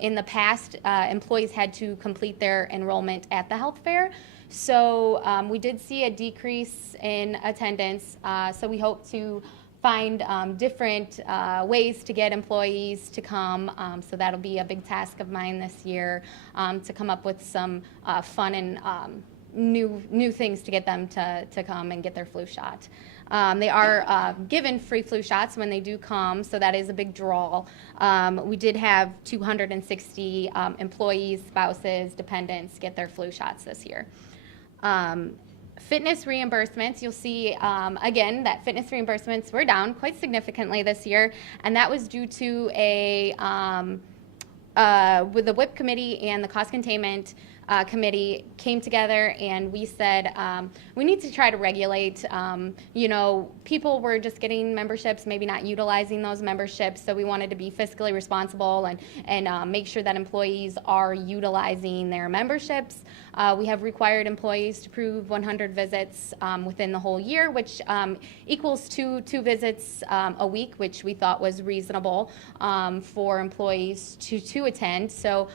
In the past, employees had to complete their enrollment at the health fair. So we did see a decrease in attendance. So we hope to find different ways to get employees to come. So that'll be a big task of mine this year, to come up with some fun and new things to get them to come and get their flu shot. They are given free flu shots when they do come, so that is a big draw. We did have 260 employees, spouses, dependents get their flu shots this year. Fitness reimbursements, you'll see again that fitness reimbursements were down quite significantly this year, and that was due to with the WIP committee and the cost containment committee came together, and we said we need to try to regulate. People were just getting memberships, maybe not utilizing those memberships, so we wanted to be fiscally responsible and make sure that employees are utilizing their memberships. We have required employees to prove 100 visits within the whole year, which equals two visits a week, which we thought was reasonable for employees to attend. So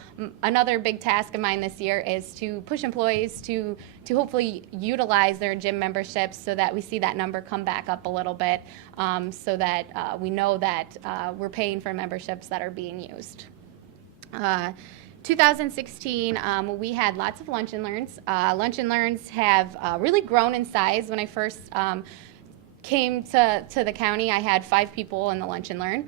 another big task of mine this year is to push employees to hopefully utilize their gym memberships so that we see that number come back up a little bit, so that we know that we're paying for memberships that are being used. 2016, we had lots of lunch and learns. Lunch and learns have really grown in size. When I first came to the county, I had 5 people in the Lunch and Learn.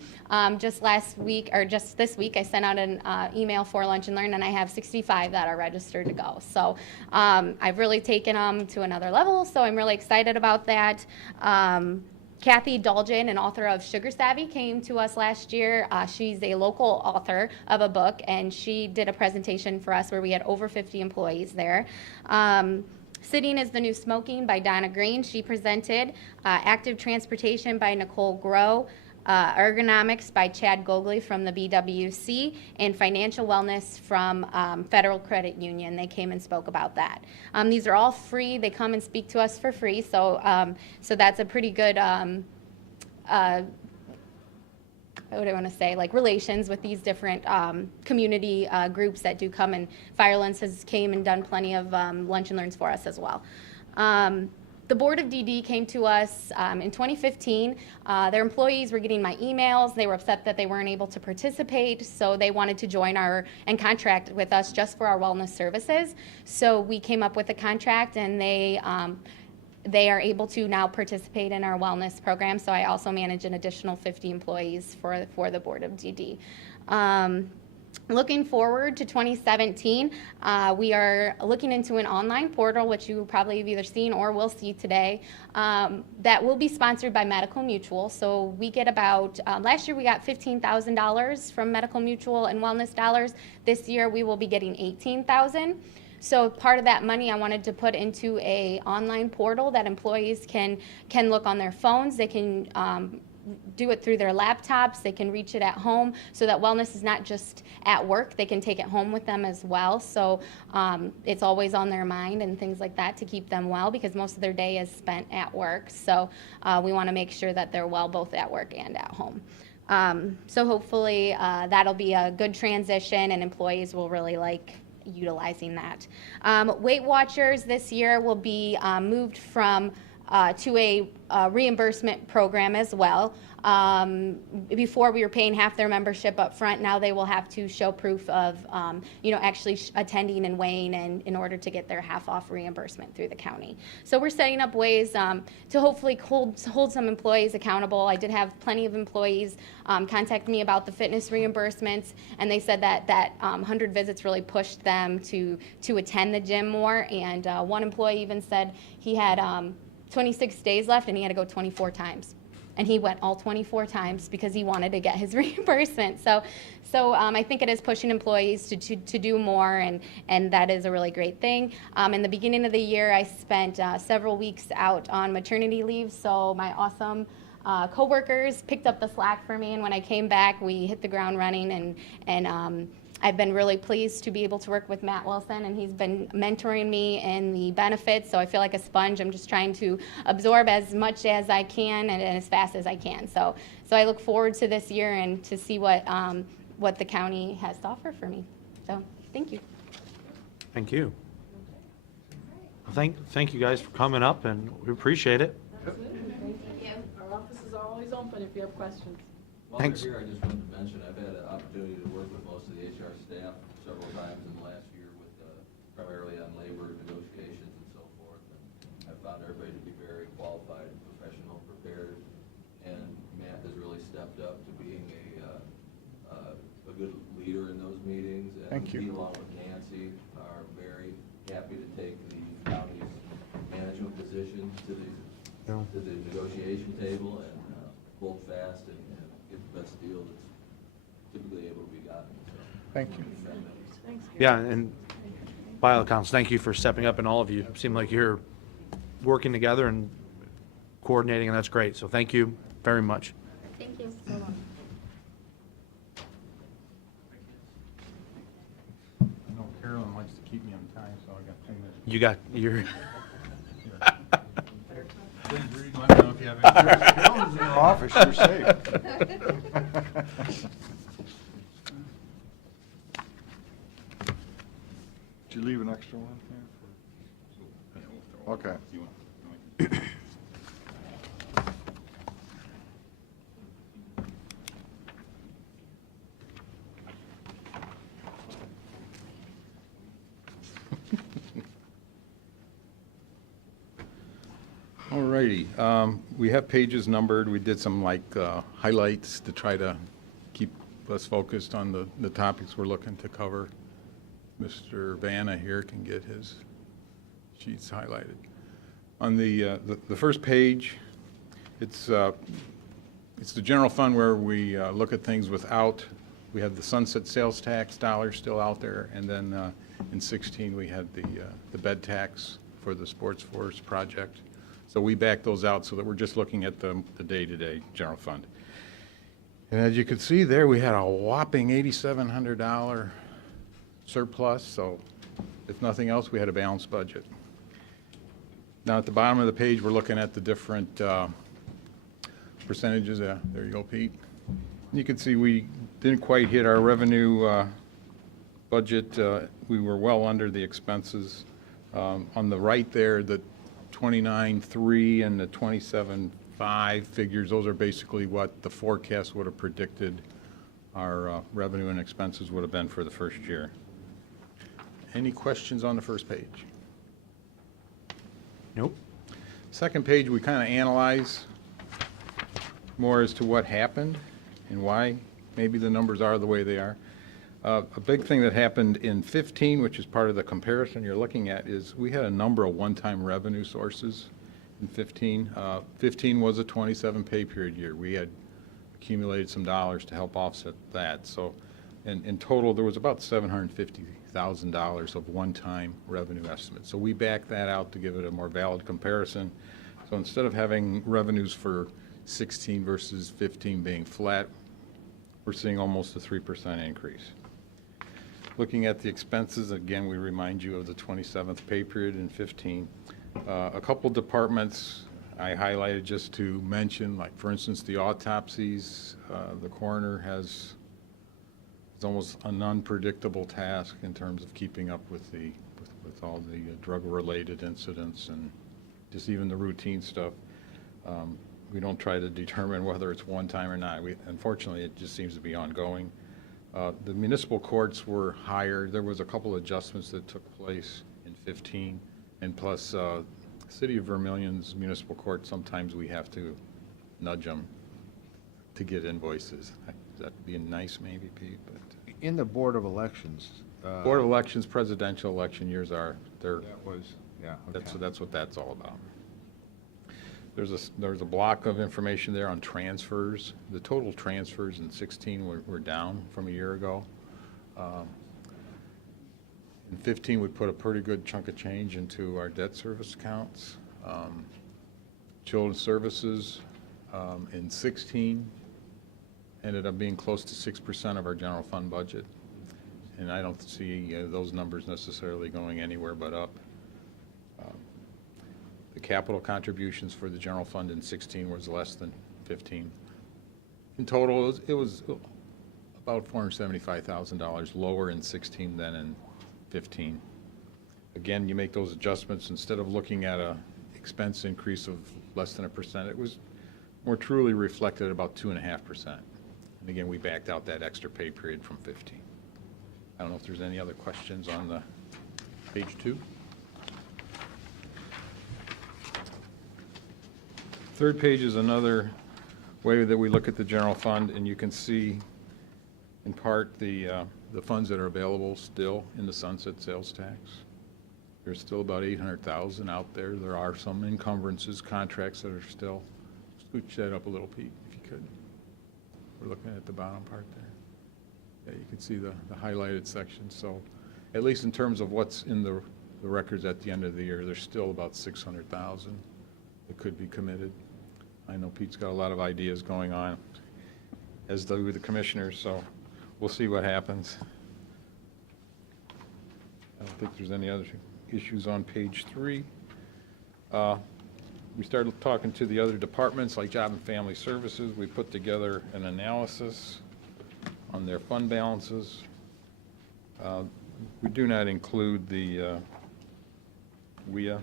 Just last week, or just this week, I sent out an email for Lunch and Learn, and I have 65 that are registered to go. So I've really taken them to another level, so I'm really excited about that. Kathy Dolgen, an author of Sugar Savvy, came to us last year. She's a local author of a book, and she did a presentation for us where we had over 50 employees there. Sitting is the New Smoking by Donna Green. She presented. Active Transportation by Nicole Groh. Ergonomics by Chad Gogley from the BWC, and Financial Wellness from Federal Credit Union. They came and spoke about that. These are all free. They come and speak to us for free, so that's a pretty good what do I want to say, like relations with these different community groups that do come, and Firelands has came and done plenty of lunch and learns for us as well. The Board of DD came to us in 2015. Their employees were getting my emails. They were upset that they weren't able to participate, so they wanted to join and contract with us just for our wellness services. So we came up with a contract, and they are able to now participate in our wellness program. So I also manage an additional 50 employees for the Board of DD. Looking forward to 2017, we are looking into an online portal, which you probably have either seen or will see today, that will be sponsored by Medical Mutual. So we get about, last year we got $15,000 from Medical Mutual and wellness dollars. This year we will be getting $18,000. So part of that money I wanted to put into a online portal that employees can look on their phones. They can do it through their laptops. They can reach it at home, so that wellness is not just at work. They can take it home with them as well. So it's always on their mind and things like that to keep them well, because most of their day is spent at work. So we want to make sure that they're well both at work and at home. So hopefully that'll be a good transition, and employees will really like utilizing that. Weight Watchers this year will be moved from to a reimbursement program as well. Before we were paying half their membership up front. Now they will have to show proof of, actually attending and weighing in order to get their half off reimbursement through the county. So we're setting up ways to hopefully hold some employees accountable. I did have plenty of employees contact me about the fitness reimbursements, and they said that 100 visits really pushed them to attend the gym more. And one employee even said he had 26 days left and he had to go 24 times. And he went all 24 times because he wanted to get his reimbursement. So I think it is pushing employees to do more, and that is a really great thing. In the beginning of the year, I spent several weeks out on maternity leave, so my awesome coworkers picked up the slack for me, and when I came back, we hit the ground running, and I've been really pleased to be able to work with Matt Wilson, and he's been mentoring me in the benefits, so I feel like a sponge. I'm just trying to absorb as much as I can and as fast as I can. So I look forward to this year and to see what the county has to offer for me. So thank you. Thank you. Well, thank you guys for coming up, and we appreciate it. Our office is always open if you have questions. While Thanks. we're here, I just wanted to mention, I've had an opportunity to work with most of the HR staff several times in the last year with primarily on labor negotiations and so forth. And I've found everybody to be very qualified, professional, prepared, and Matt has really stepped up to being a good leader in those meetings. And Thank you. He, along with Nancy, are very happy to take the county's management position to the negotiation table and hold fast and get the best deal that's typically able to be gotten. So, Thank you. Yeah, and by all accounts, thank you for stepping up, and all of you seem like you're working together and coordinating, and that's great. So thank you very much. Thank you. I know Carolyn likes to keep me on time, so I got 10 minutes. You got your. Please read, let me know if you have any questions. Carolyn's in her office, you're safe. Did you leave an extra one here? Okay. All righty. We have pages numbered. We did some highlights to try to keep us focused on the topics we're looking to cover. Mr. Vanna here can get his sheets highlighted. On the first page, it's the general fund where we look at things without. We have the sunset sales tax dollars still out there, and then in 16 we had the bed tax for the Sports Force project. So we back those out so that we're just looking at the day-to-day general fund. And as you can see there, we had a whopping $8,700 surplus, so if nothing else, we had a balanced budget. Now at the bottom of the page, we're looking at the different percentages. There you go, Pete. You can see we didn't quite hit our revenue budget. We were well under the expenses. On the right there, the 29.3 and the 27.5 figures, those are basically what the forecast would have predicted our revenue and expenses would have been for the first year. Any questions on the first page? Nope. Second page, we kind of analyze more as to what happened and why maybe the numbers are the way they are. A big thing that happened in 15, which is part of the comparison you're looking at, is we had a number of one-time revenue sources in 15. 15 was a 27 pay period year. We had accumulated some dollars to help offset that. So And in total, there was about $750,000 of one-time revenue estimates. So we backed that out to give it a more valid comparison. So instead of having revenues for 16 versus 15 being flat, we're seeing almost a 3% increase. Looking at the expenses, again, we remind you of the 27th pay period in 15. A couple departments I highlighted just to mention, like for instance, the autopsies, the coroner has it's almost an unpredictable task in terms of keeping up with with all the drug-related incidents and just even the routine stuff. We don't try to determine whether it's one time or not. Unfortunately, it just seems to be ongoing. The municipal courts were higher. There was a couple adjustments that took place in 15, and plus, City of Vermilion's municipal court, sometimes we have to nudge them to get invoices. That being nice, maybe, Pete, but. In the Board of Elections. Board of Elections, presidential election years they're. That was, yeah, okay. That's what that's all about. There's a block of information there on transfers. The total transfers in 16 were down from a year ago. In 15, we put a pretty good chunk of change into our debt service accounts. Children's services in 16 ended up being close to 6% of our general fund budget. And I don't see those numbers necessarily going anywhere but up. The capital contributions for the general fund in 16 was less than 15. In total, it was about $475,000 lower in 16 than in 15. Again, you make those adjustments, instead of looking at a expense increase of less than 1%, it was more truly reflected at about 2.5%. And again, we backed out that extra pay period from 15. I don't know if there's any other questions on the page 2. Third page is another way that we look at the general fund, and you can see in part the funds that are available still in the sunset sales tax. There's still about $800,000 out there. There are some encumbrances, contracts that are still. Scooch that up a little, Pete, if you could. We're looking at the bottom part there. Yeah, you can see the highlighted section. So at least in terms of what's in the records at the end of the year, there's still about $600,000 that could be committed. I know Pete's got a lot of ideas going on, as do the commissioners, so we'll see what happens. I don't think there's any other issues on page 3. We started talking to the other departments, like Job and Family Services. We put together an analysis on their fund balances. We do not include the WIA,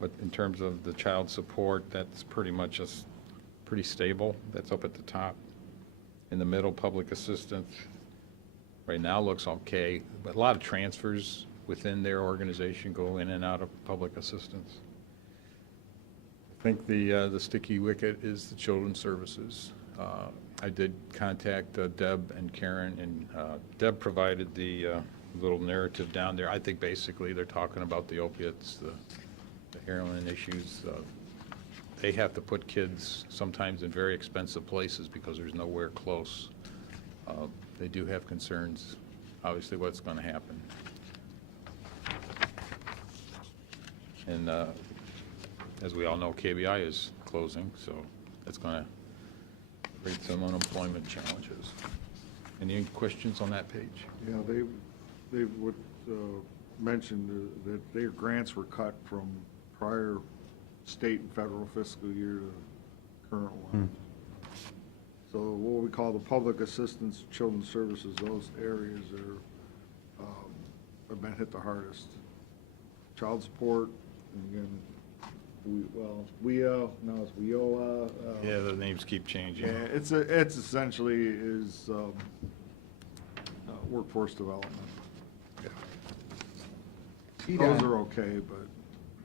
but in terms of the child support, that's pretty much just pretty stable. That's up at the top. In the middle, public assistance right now looks okay, but a lot of transfers within their organization go in and out of public assistance. I think the sticky wicket is the children's services. I did contact Deb and Karen, and Deb provided the little narrative down there. I think basically they're talking about the opiates, the heroin issues. They have to put kids sometimes in very expensive places because there's nowhere close. They do have concerns, obviously, what's going to happen. And as we all know, KBI is closing, so that's going to create some unemployment challenges. Any questions on that page? Yeah, they would mention that their grants were cut from prior state and federal fiscal year to the current one. So what we call the public assistance, children's services, those areas are have been hit the hardest. Child support, and again, WIA, now it's WIOA. Yeah, the names keep changing. Yeah, it's essentially is workforce development. Those are okay, but.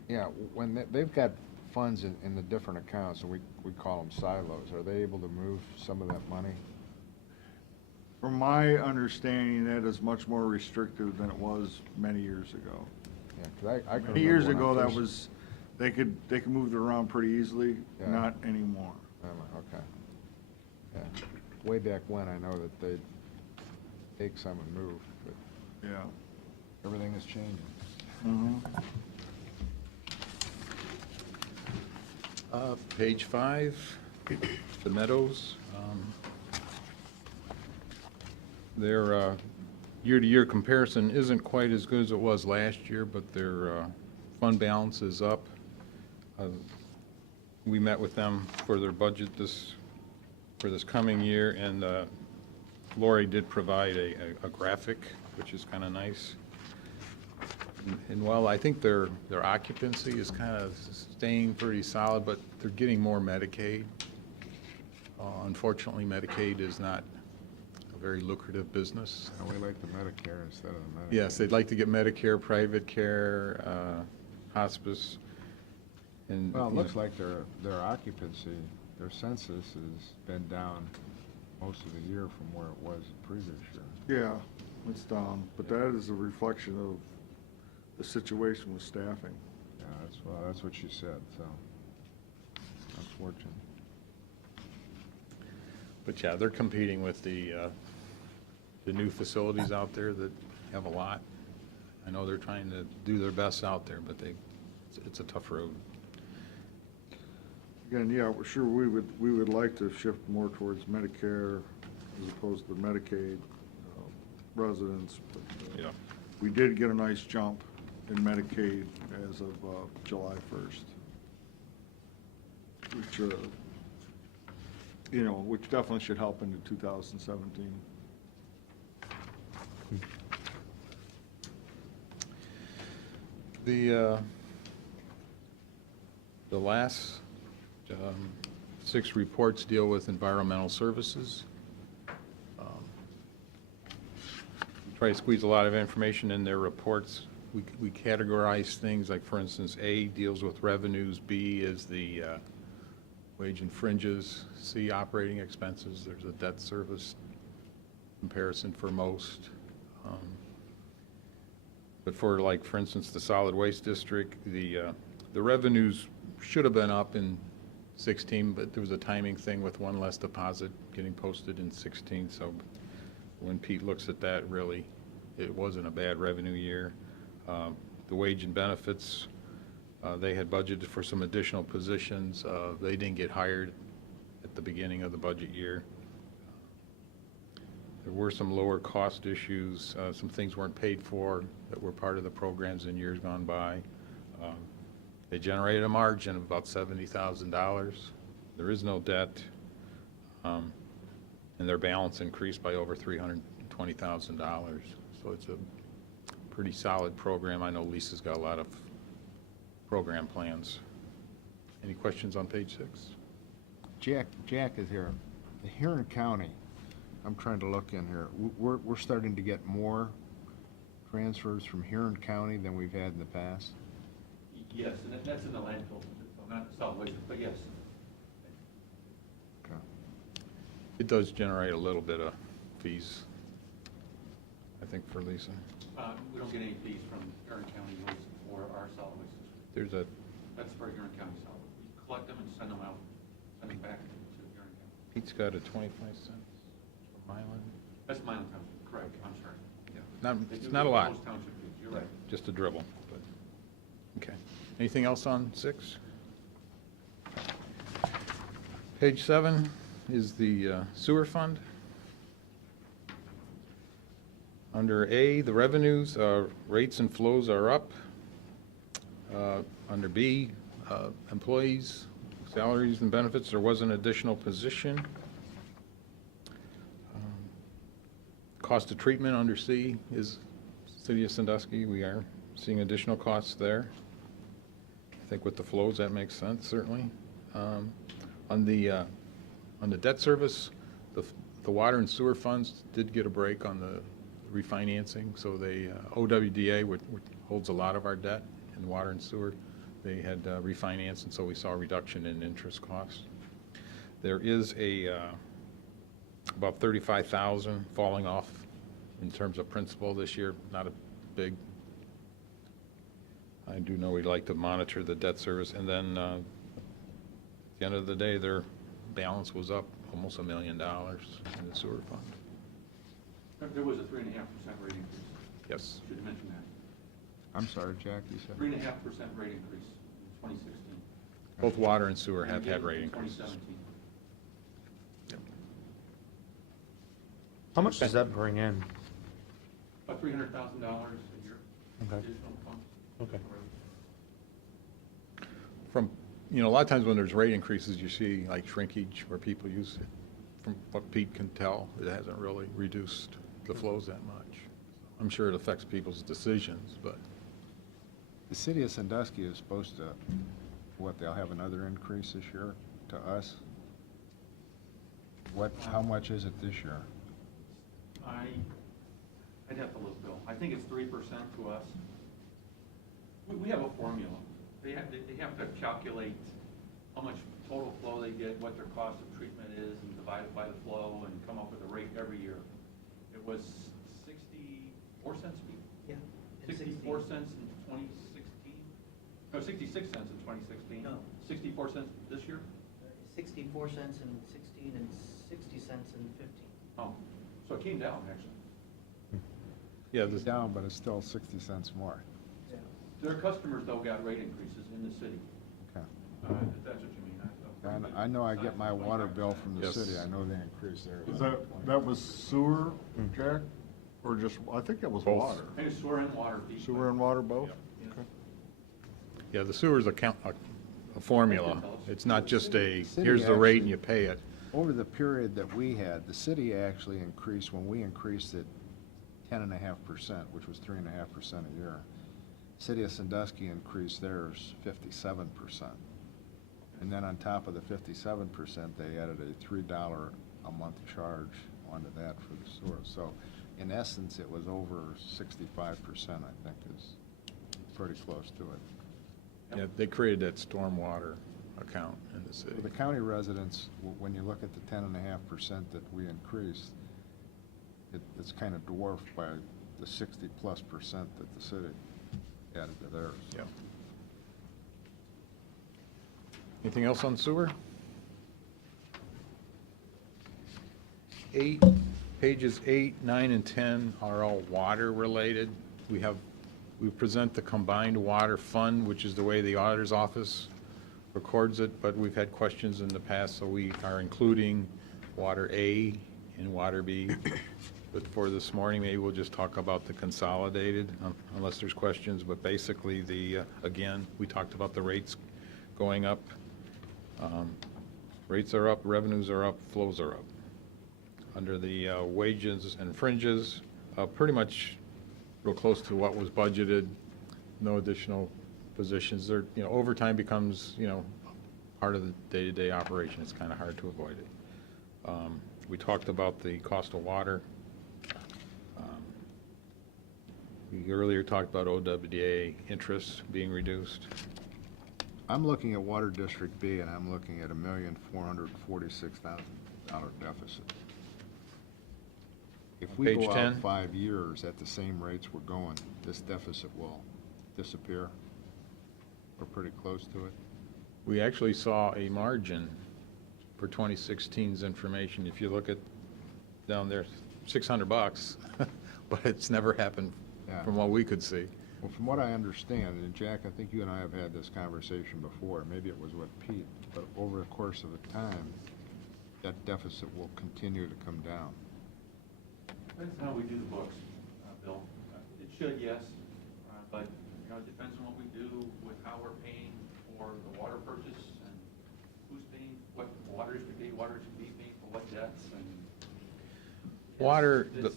Yeah, when they've got funds in the different accounts, and we call them silos, are they able to move some of that money? From my understanding, that is much more restrictive than it was many years ago. Yeah, 'cause I can Many years remember when I ago, that first- was, they could move it around pretty easily, Yeah. not anymore. Okay. Yeah. way back when, I know that they'd take some and move, but Yeah. everything is changing. Page 5, the Meadows. Their year-to-year comparison isn't quite as good as it was last year, but their fund balance is up. We met with them for their budget for this coming year, and Lori did provide a graphic, which is kind of nice. And while I think their occupancy is kind of staying pretty solid, but they're getting more Medicaid. Unfortunately, Medicaid is not a very lucrative business. And we like the Medicare instead of the Medicaid. Yes, they'd like to get Medicare, private care, hospice, and. Well, it you know, looks like their occupancy, their census has been down most of the year from where it was the previous year. Yeah, it's down, but that is a reflection of the situation with staffing. Yeah, that's what she said, so, unfortunate. But yeah, they're competing with the new facilities out there that have a lot. I know they're trying to do their best out there, but it's a tough road. Again, yeah, we're sure we would like to shift more towards Medicare as opposed to Medicaid residents. But, Yeah. we did get a nice jump in Medicaid as of July 1st, which, which definitely should help into 2017. The last 6 reports deal with environmental services. Try to squeeze a lot of information in their reports. We categorize things like, for instance, A deals with revenues, B is the wage and fringes, C operating expenses. There's a debt service comparison for most. But for, like, for instance, the solid waste district, the revenues should have been up in 16, but there was a timing thing with one less deposit getting posted in 16. So when Pete looks at that, really, it wasn't a bad revenue year. The wage and benefits, they had budgeted for some additional positions. They didn't get hired at the beginning of the budget year. There were some lower cost issues. Some things weren't paid for that were part of the programs in years gone by. They generated a margin of about $70,000. There is no debt. And their balance increased by over $320,000. So it's a pretty solid program. I know Lisa's got a lot of program plans. Any questions on page 6? Jack is here. The Huron County, I'm trying to look in here. We're starting to get more transfers from Huron County than we've had in the past. Yes, and that's in the landfill, not solid waste, but yes. Okay. It does generate a little bit of fees, I think, for Lisa. We don't get any fees from Erie County waste for our solid waste. There's a, That's for Erie County solid. We collect them and send them out, send them back to Erie County. Pete's got a 25 cents for Mylan. That's Milan Township, correct, I'm sorry. Not, They it's do not a get lot. most township fees, you're right. Just a dribble, but, okay. Anything else on 6? Page 7 is the sewer fund. Under A, the revenues, rates and flows are up. Under B, employees, salaries and benefits, there was an additional position. Cost of treatment under C is City of Sandusky. We are seeing additional costs there. I think with the flows, that makes sense, certainly. On the debt service, the water and sewer funds did get a break on the refinancing, so they, OWDA, which holds a lot of our debt in water and sewer, they had refinanced, and so we saw a reduction in interest costs. There is about $35,000 falling off in terms of principal this year, not a big. I do know we'd like to monitor the debt service, and then at the end of the day, their balance was up almost $1 million in the sewer fund. There was a 3.5% rate increase. Yes. Should mention that. I'm sorry, Jack, you said? 3.5% rate increase in 2016. Both water and sewer have And had again rate in increases. 2017. How much does that bring in? About $300,000 a year. Okay. Additional funds. Okay. From, a lot of times when there's rate increases, you see like shrinkage where people use it. From what Pete can tell, it hasn't really reduced the flows that much. I'm sure it affects people's decisions, but The city of Sandusky is supposed to, they'll have another increase this year to us? How much is it this year? I'd have to look, Bill. I think it's 3% to us. We have a formula. They have to calculate how much total flow they get, what their cost of treatment is, and divide it by the flow, and come up with a rate every year. It was 64 cents, Pete? Yeah. 64 cents in 2016? No, 66 cents in 2016? No. 64 cents this year? 64 cents in 16 and 60 cents in 15. Oh, so it came down, actually. yeah, It's down, but it's still 60 cents more. Yeah. Their customers, though, got rate increases in the city. Okay. If that's what you mean. I know I get my water bill from the Yes. city. I know they increased theirs. That was sewer, Jack? Or just, I think that was Both. water. I think it's sewer and water. Pete, Sewer and water both? Yes. Okay. yeah, the sewer's a formula. It's not just City here's the rate and actually- you pay it. Over the period that we had, the city actually increased, when we increased it 10.5%, which was 3.5% a year. City of Sandusky increased theirs 57%. And then on top of the 57%, they added a $3 a month charge onto that for the sewer. So in essence, it was over 65%, I think, is pretty close to it. Yeah, they created that stormwater account in the city. For the county residents, when you look at the 10.5% that we increased, it's kind of dwarfed by the 60+% that the city added to theirs. Yeah. Anything else on sewer? Pages 8, 9, and 10 are all water related. We present the combined water fund, which is the way the auditor's office records it, but we've had questions in the past, so we are including water A and water B. But for this morning, maybe we'll just talk about the consolidated, unless there's questions. But basically, again, we talked about the rates going up. Rates are up, revenues are up, flows are up. Under the wages and fringes, pretty much real close to what was budgeted, no additional positions. Overtime becomes, part of the day-to-day operation. It's kind of hard to avoid it. We talked about the cost of water. We earlier talked about OWDA interest being reduced. I'm looking at Water District B, and I'm looking at $1,446,000 deficit. If we Page go 10. out 5 years at the same rates we're going, this deficit will disappear. We're pretty close to it. We actually saw a margin for 2016's information. If you look at down there, $600, but it's never happened Yeah. from what we could see. Well, from what I understand, and Jack, I think you and I have had this conversation before, maybe it was with Pete, but over the course of the time, that deficit will continue to come down. That's how we do the books, Bill. It should, yes, but, it depends on what we do with how we're paying for the water purchase and who's paying, what water should be paying for what debts and. Water, It's-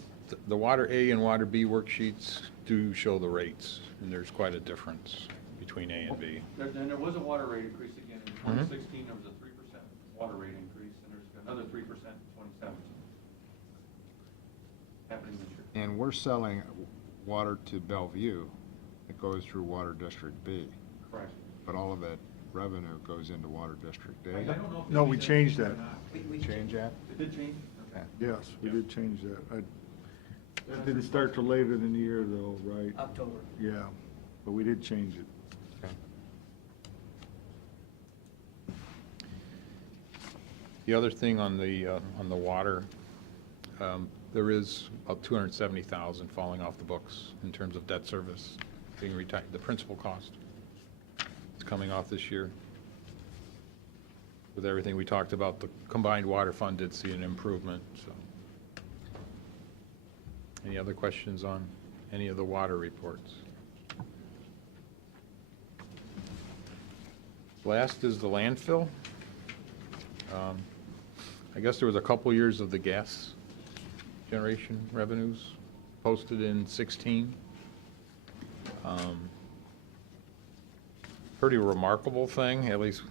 the water A and water B worksheets do show the rates, and there's quite a difference between A and B. There was a water rate increase again in 2016. There was a 3% water rate increase, and there's another 3% in 2017. Happening this year. And we're selling water to Bellevue. It goes through Water District B, Correct. but all of that revenue goes into Water District A. I don't know if No, they we did changed or that. not. We Change that? It did change? Okay. Yes, we did change that. That didn't start till later in the year though, right? October. Yeah, but we did change it. The other thing on the water, there is about $270,000 falling off the books in terms of debt service being retired, the principal cost. It's coming off this year. With everything we talked about, the combined water fund did see an improvement, so. Any other questions on any of the water reports? Last is the landfill. I guess there was a couple years of the gas generation revenues posted in 16. Pretty remarkable thing, at least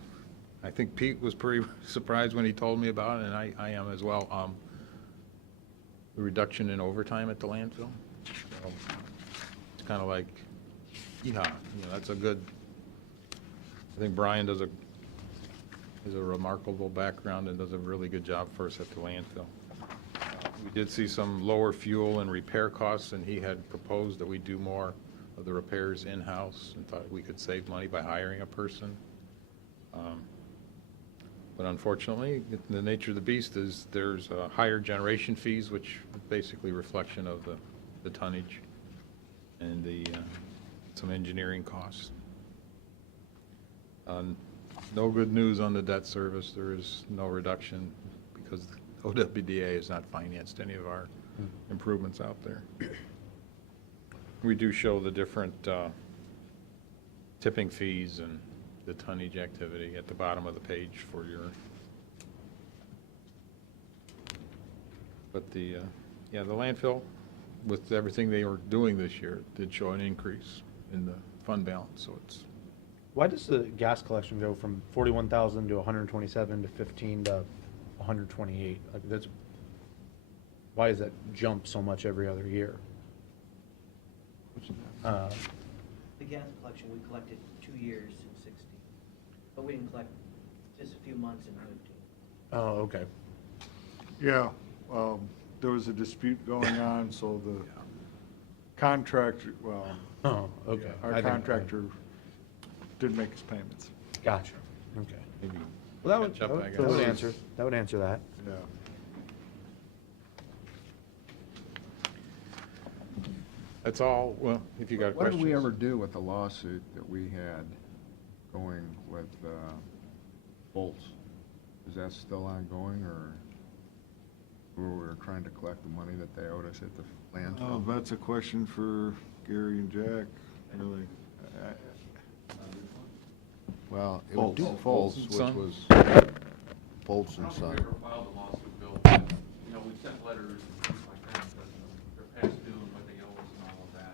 I think Pete was pretty surprised when he told me about it, and I am as well. The reduction in overtime at the landfill. So it's kind of like, yeah, that's a good, I think Brian has a remarkable background and does a really good job for us at the landfill. We did see some lower fuel and repair costs, and he had proposed that we do more of the repairs in-house and thought we could save money by hiring a person. But unfortunately, the nature of the beast is there's higher generation fees, which is basically a reflection of the tonnage and some engineering costs. No good news on the debt service. There is no reduction because OWDA has not financed any of our improvements out there. We do show the different tipping fees and the tonnage activity at the bottom of the page for your. But the landfill, with everything they were doing this year, did show an increase in the fund balance, so it's. Why does the gas collection go from 41,000 to 127 to 15 to 128? Like why does that jump so much every other year? The gas collection, we collected 2 years in 16, but we didn't collect just a few months in 15. Oh, okay. Yeah, there was a dispute going on, so the contractor, Oh, okay. our contractor did make his payments. Gotcha. Okay. Maybe Well, that catch up, I would guess. answer that. Yeah. That's all, well, if you got What questions. did we ever do with the lawsuit that we had going with Bolts? Is that still ongoing, or where we were trying to collect the money that they owed us at the landfill? Oh, that's a question for Gary and Jack, really. Well, it was Bolts. Bolts, which Son? was Bolts and I don't Son. think we ever filed a lawsuit, Bill, but, we sent letters and things like that, that they're past due and what they owe us and all of that.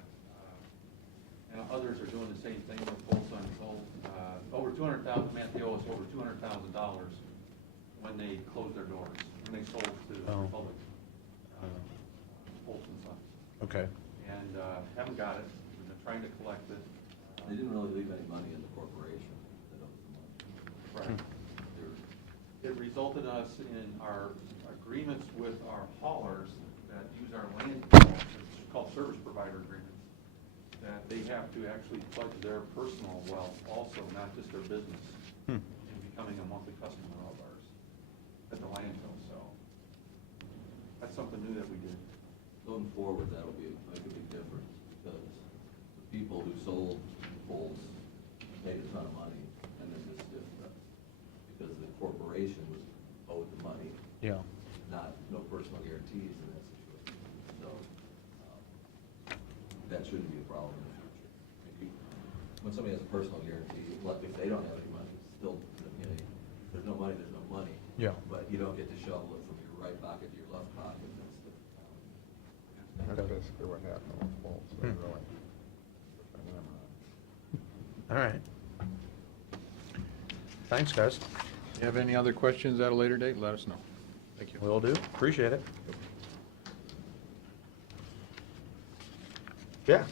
And others are doing the same thing with Bolts Untold. Over 200,000, man, they owe us over $200,000 when they closed their doors, when they sold to the public, Bolts and Son. Okay. And haven't got it. We've been trying to collect it. They didn't really leave any money in the corporation that owes the money. Right. It resulted us in our agreements with our haulers that use our landfill, it's called service provider agreements, that they have to actually pledge their personal wealth also, not just their business, in becoming a monthly customer of ours at the landfill, so that's something new that we did. Going forward, that'll make a big difference, because the people who sold Bolts paid a ton of money, and then this difference, because the corporation was owed the money, Yeah. no personal guarantees in that situation. So, that shouldn't be a problem in the future. When somebody has a personal guarantee, if they don't have any money, still, there's no money, there's no money. Yeah. But you don't get to shovel it from your right pocket to your left pocket, that's the. That's basically what happened with Bolts. They really. All right. Thanks, guys. You have any other questions at a later date, let us know. Thank you. Will do. Appreciate it. Yeah.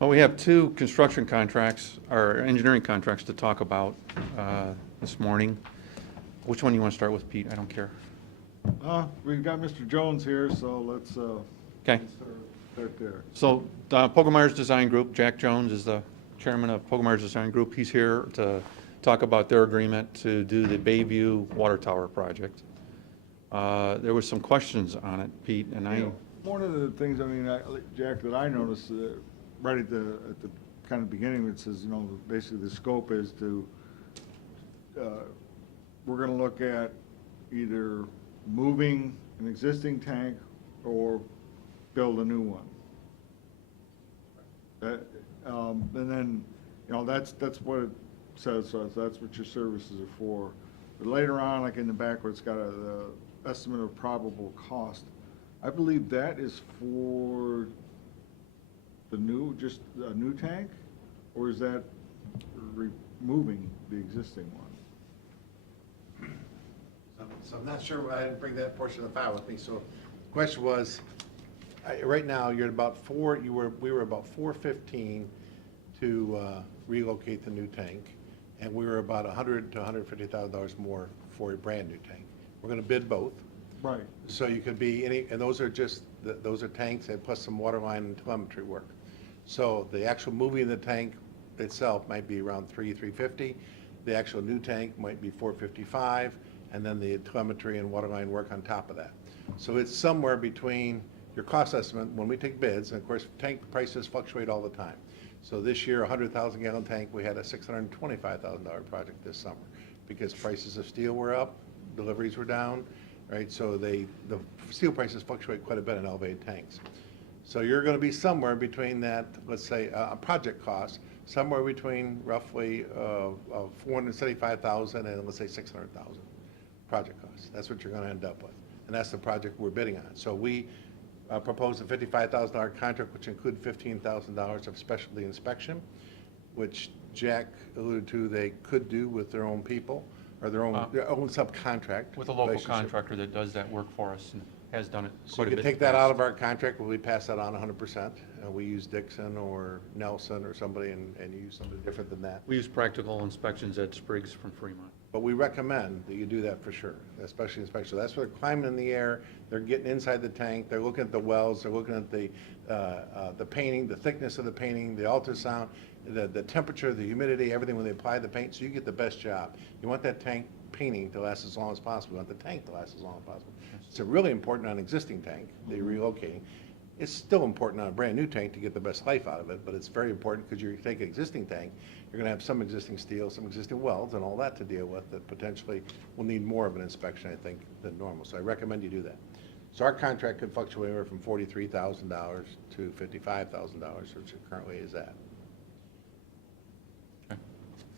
Well, we have two construction contracts, or engineering contracts to talk about this morning. Which one do you want to start with, Pete? I don't care. We've got Mr. Jones here, so let's Okay. Start there. So Pogomars Design Group, Jack Jones is the chairman of Pogomars Design Group. He's here to talk about their agreement to do the Bayview Water Tower project. There was some questions on it, Pete, and I, One of the things, Jack, that I noticed, right at the kind of beginning, it says, basically the scope is to, we're gonna look at either moving an existing tank or build a new one. And then, that's what it says, so that's what your services are for. But later on, like in the back where it's got the estimate of probable cost, I believe that is for just a new tank? Or is that removing the existing one? So I'm not sure, I didn't bring that portion of the file with me, so the question was, right now, you're at about we were about 415 to relocate the new tank, and we were about $100,000 to $150,000 more for a brand-new tank. We're gonna bid both. Right. So you could be and those are just, those are tanks and plus some water line and telemetry work. So the actual moving of the tank itself might be around $350. The actual new tank might be $455, and then the telemetry and water line work on top of that. So it's somewhere between your cost estimate, when we take bids, and of course, tank prices fluctuate all the time. So this year, a 100,000 gallon tank, we had a $625,000 project this summer because prices of steel were up, deliveries were down, right? So the steel prices fluctuate quite a bit in elevated tanks. So you're going to be somewhere between that, let's say, a project cost, somewhere between roughly $475,000 and let's say $600,000 project cost. That's what you're going to end up with, and that's the project we're bidding on. So we proposed a $55,000 contract, which included $15,000 of specialty inspection, which Jack alluded to they could do with their own people or their own subcontract. with a local relationship. contractor that does that work for us and has done it So quite you a can bit. take that out of our contract, we pass that on 100%. We use Dixon or Nelson or somebody, and you use somebody different than that. We use practical inspections at Spriggs from Fremont. But we recommend that you do that for sure, especially inspection. So that's where they're climbing in the air, they're getting inside the tank, they're looking at the wells, they're looking at the painting, the thickness of the painting, the ultrasound, the temperature, the humidity, everything when they apply the paint, so you get the best job. You want that tank painting to last as long as possible. You want the tank to last as long as possible. It's really important on an existing tank that you're relocating. It's still important on a brand-new tank to get the best life out of it, but it's very important because you take an existing tank, you're going to have some existing steel, some existing welds, and all that to deal with that potentially will need more of an inspection, I think, than normal. So I recommend you do that. So our contract could fluctuate anywhere from $43,000 to $55,000, which it currently is at.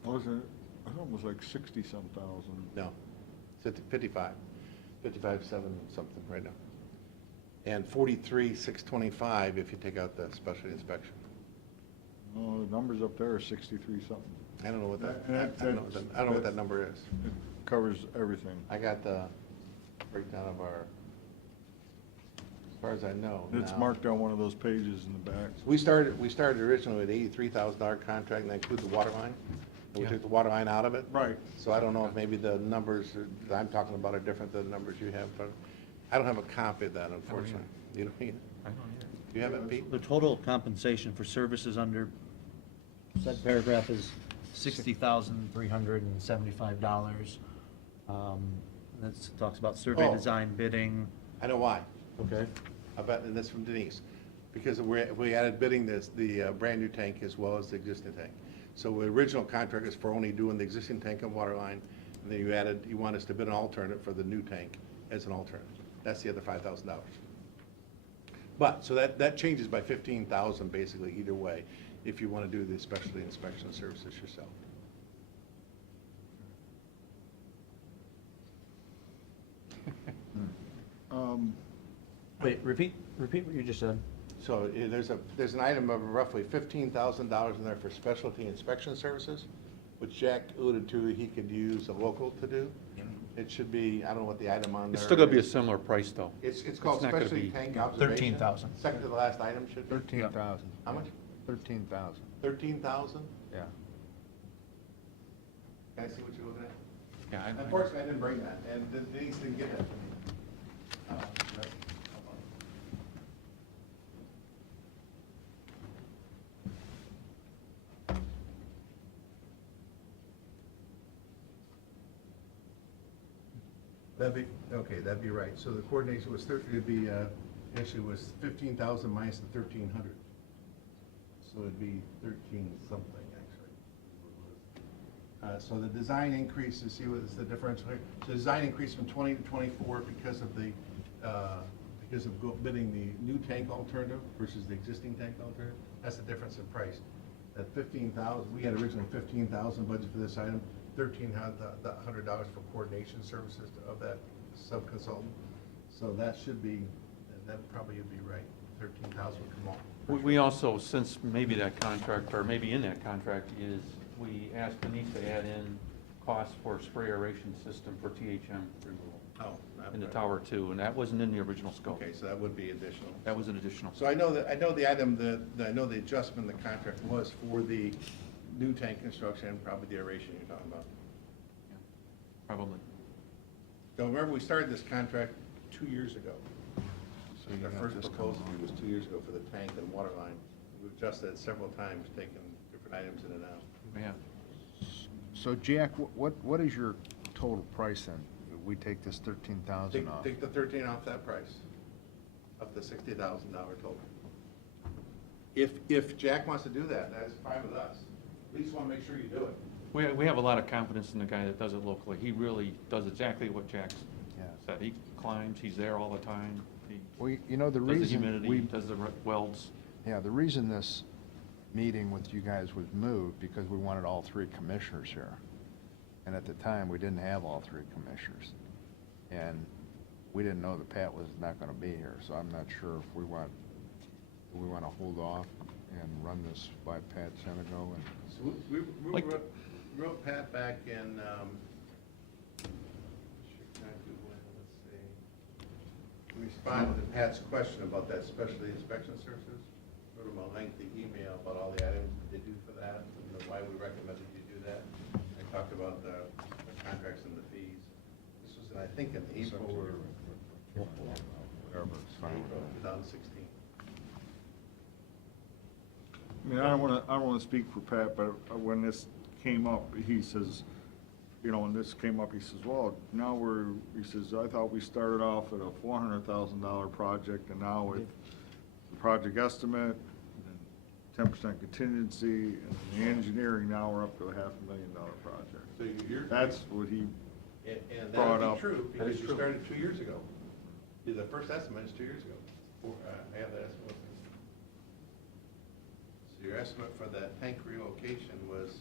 Wasn't it? I thought it was like 60-some thousand. No, it's at 55, 7 something right now. And 43,625 if you take out the specialty inspection. Oh, the numbers up there are 63-something. I don't know what that, I don't know what that number is. It covers everything. I got the breakdown of our, as far as I know. It's now. marked on one of those pages in the back. We started originally with $83,000 contract, and that included the water line. And we took the water line out of it. Right. So I don't know if maybe the numbers that I'm talking about are different than the numbers you have, but I don't have a copy of that, unfortunately. You don't either? I don't either. Do you have it, Pete? The total compensation for services under that paragraph is $60,375. That talks about survey Oh. design, bidding. I know why. Okay. I bet, and that's from Denise. Because we added bidding the brand-new tank as well as the existing tank. So the original contract is for only doing the existing tank and water line, and then you want us to bid an alternate for the new tank as an alternate. That's the other $5,000. But, so that changes by $15,000 basically either way, if you want to do the specialty inspection services yourself. Wait, repeat what you just said. So there's an item of roughly $15,000 in there for specialty inspection services, which Jack alluded to he could use a local to do. It should be, I don't know what the item on there It's still going to be a is. similar price, though. It's called not gonna specialty be tank observation. 13,000. Second to the last item should be. 13,000. How much? 13,000. 13,000? Yeah. Can I see what you're looking at? Yeah, I- Unfortunately, I didn't bring that, and Denise didn't get that to me. That'd be right. So the coordination was it'd be, actually was 15,000 minus the 1,300. So it'd be 13 something, actually. So the design increase, you see what's the differential here? So the design increase from 20 to 24 because of bidding the new tank alternative versus the existing tank alternative. That's the difference in price. At 15,000, we had originally 15,000 budget for this item, $1,300 for coordination services of that sub-consultant. So that should be, that probably would be right, 13,000 would come off. We also, since maybe that contract, or maybe in that contract, is we asked Denise to add in costs for spray aeration system for THM removal. Oh. In the tower too, and that wasn't in the original scope. Okay, so that would be additional. That was an additional. So I know the item, I know the adjustment in the contract was for the new tank construction and probably the aeration you're talking about. Probably. So remember, we started this contract 2 years ago. So you Our got first this proposal coming was 2 years ago for the tank and water line. We've adjusted it several times, taking different items in and out. Yeah. So Jack, what is your total price then? We take this 13,000 off. Take the 13 off that price, up to $60,000 total. If Jack wants to do that, that's fine with us. We just want to make sure you do it. We have a lot of confidence in the guy that does it locally. He really does exactly what Jack said. He climbs, he's there all the time. He Well, you know, the does the reason humidity, does the welds. Yeah, the reason this meeting with you guys was moved, because we wanted all three commissioners here. And at the time, we didn't have all three commissioners. And we didn't know that Pat was not gonna be here, so I'm not sure if we want to hold off and run this by Pat Senegal and. So we wrote Pat back in, we responded to Pat's question about that specialty inspection services. Wrote him a lengthy email about all the items they do for that, and why we recommended you do that. I talked about the contracts and the fees. This was, I think, in April or Whatever, it's fine. April 2016. I mean, I don't wanna speak for Pat, but when this came up, he says, you know, when this came up, he says, well, now he says, I thought we started off at a $400,000 project, and now with the project estimate, 10% contingency, and the engineering, now we're up to a $500,000 project. So you're. That's what he And brought that would up. be true, because you started 2 years ago. The first estimate is 2 years ago. I have that estimate. So your estimate for that tank relocation was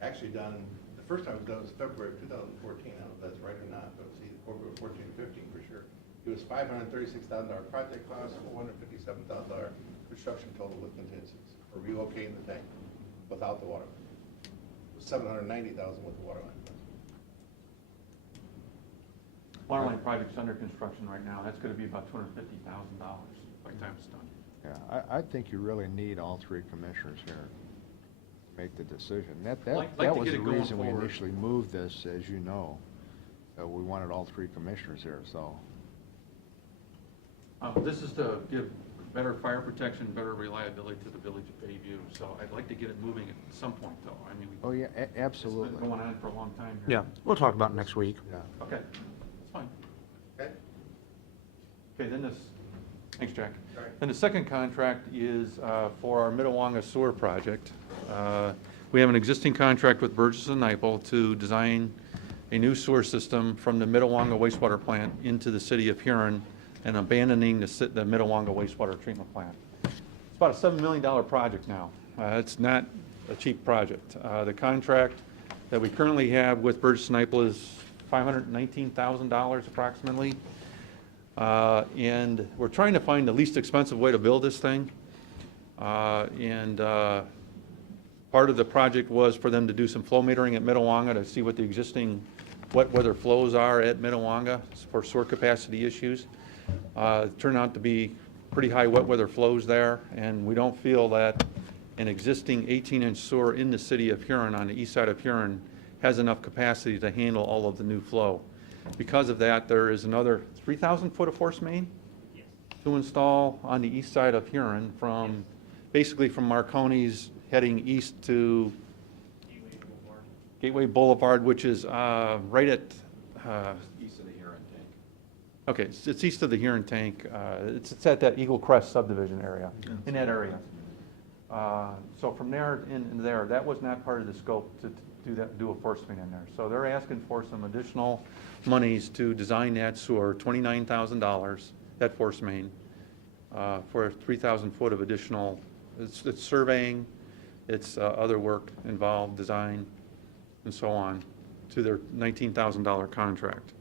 actually done, the first time it was done was February of 2014. I don't know if that's right or not, but it was either February 14 or 15 for sure. It was $536,000 project cost, $457,000 construction total with contingencies for relocating the tank without the water line. It was $790,000 with the water line. Water line project's under construction right now. That's gonna be about $250,000 by the time it's done. Yeah, I think you really need all three commissioners here to make the decision. Like That to was get the it going reason we forward. initially moved this, as you know. We wanted all three commissioners here, so. This is to give better fire protection, better reliability to the village of Bayview, so I'd like to get it moving at some point, though. I mean, Oh, yeah, it's absolutely. been going on for a long time here. Yeah, we'll talk about it next week. Yeah. Okay, that's fine. Okay? Okay, then this, thanks, Jack. Sorry. Then the second contract is for our Minnewanka sewer project. We have an existing contract with Burgess and Nyepel to design a new sewer system from the Minnewanka wastewater plant into the city of Huron and abandoning the Minnewanka wastewater treatment plant. It's about a $7 million project now. It's not a cheap project. The contract that we currently have with Burgess and Nyepel is $519,000 approximately. And we're trying to find the least expensive way to build this thing. Part of the project was for them to do some flow metering at Minnewanka to see what the existing wet weather flows are at Minnewanka for sewer capacity issues. It turned out to be pretty high wet weather flows there, and we don't feel that an existing 18-inch sewer in the city of Huron on the east side of Huron has enough capacity to handle all of the new flow. Because of that, there is another 3,000 foot of force main to install on the east side of Huron from, basically from Marconi's heading east to Gateway Boulevard, which is right at East of the Huron Tank. Okay, it's east of the Huron Tank. It's at that Eagle Crest subdivision area, in that area. So from there in there, that was not part of the scope to do a force main in there. So they're asking for some additional monies to design that sewer, $29,000, that force main, for 3,000 foot of additional, it's surveying, it's other work involved, design, and so on, to their $19,000 contract.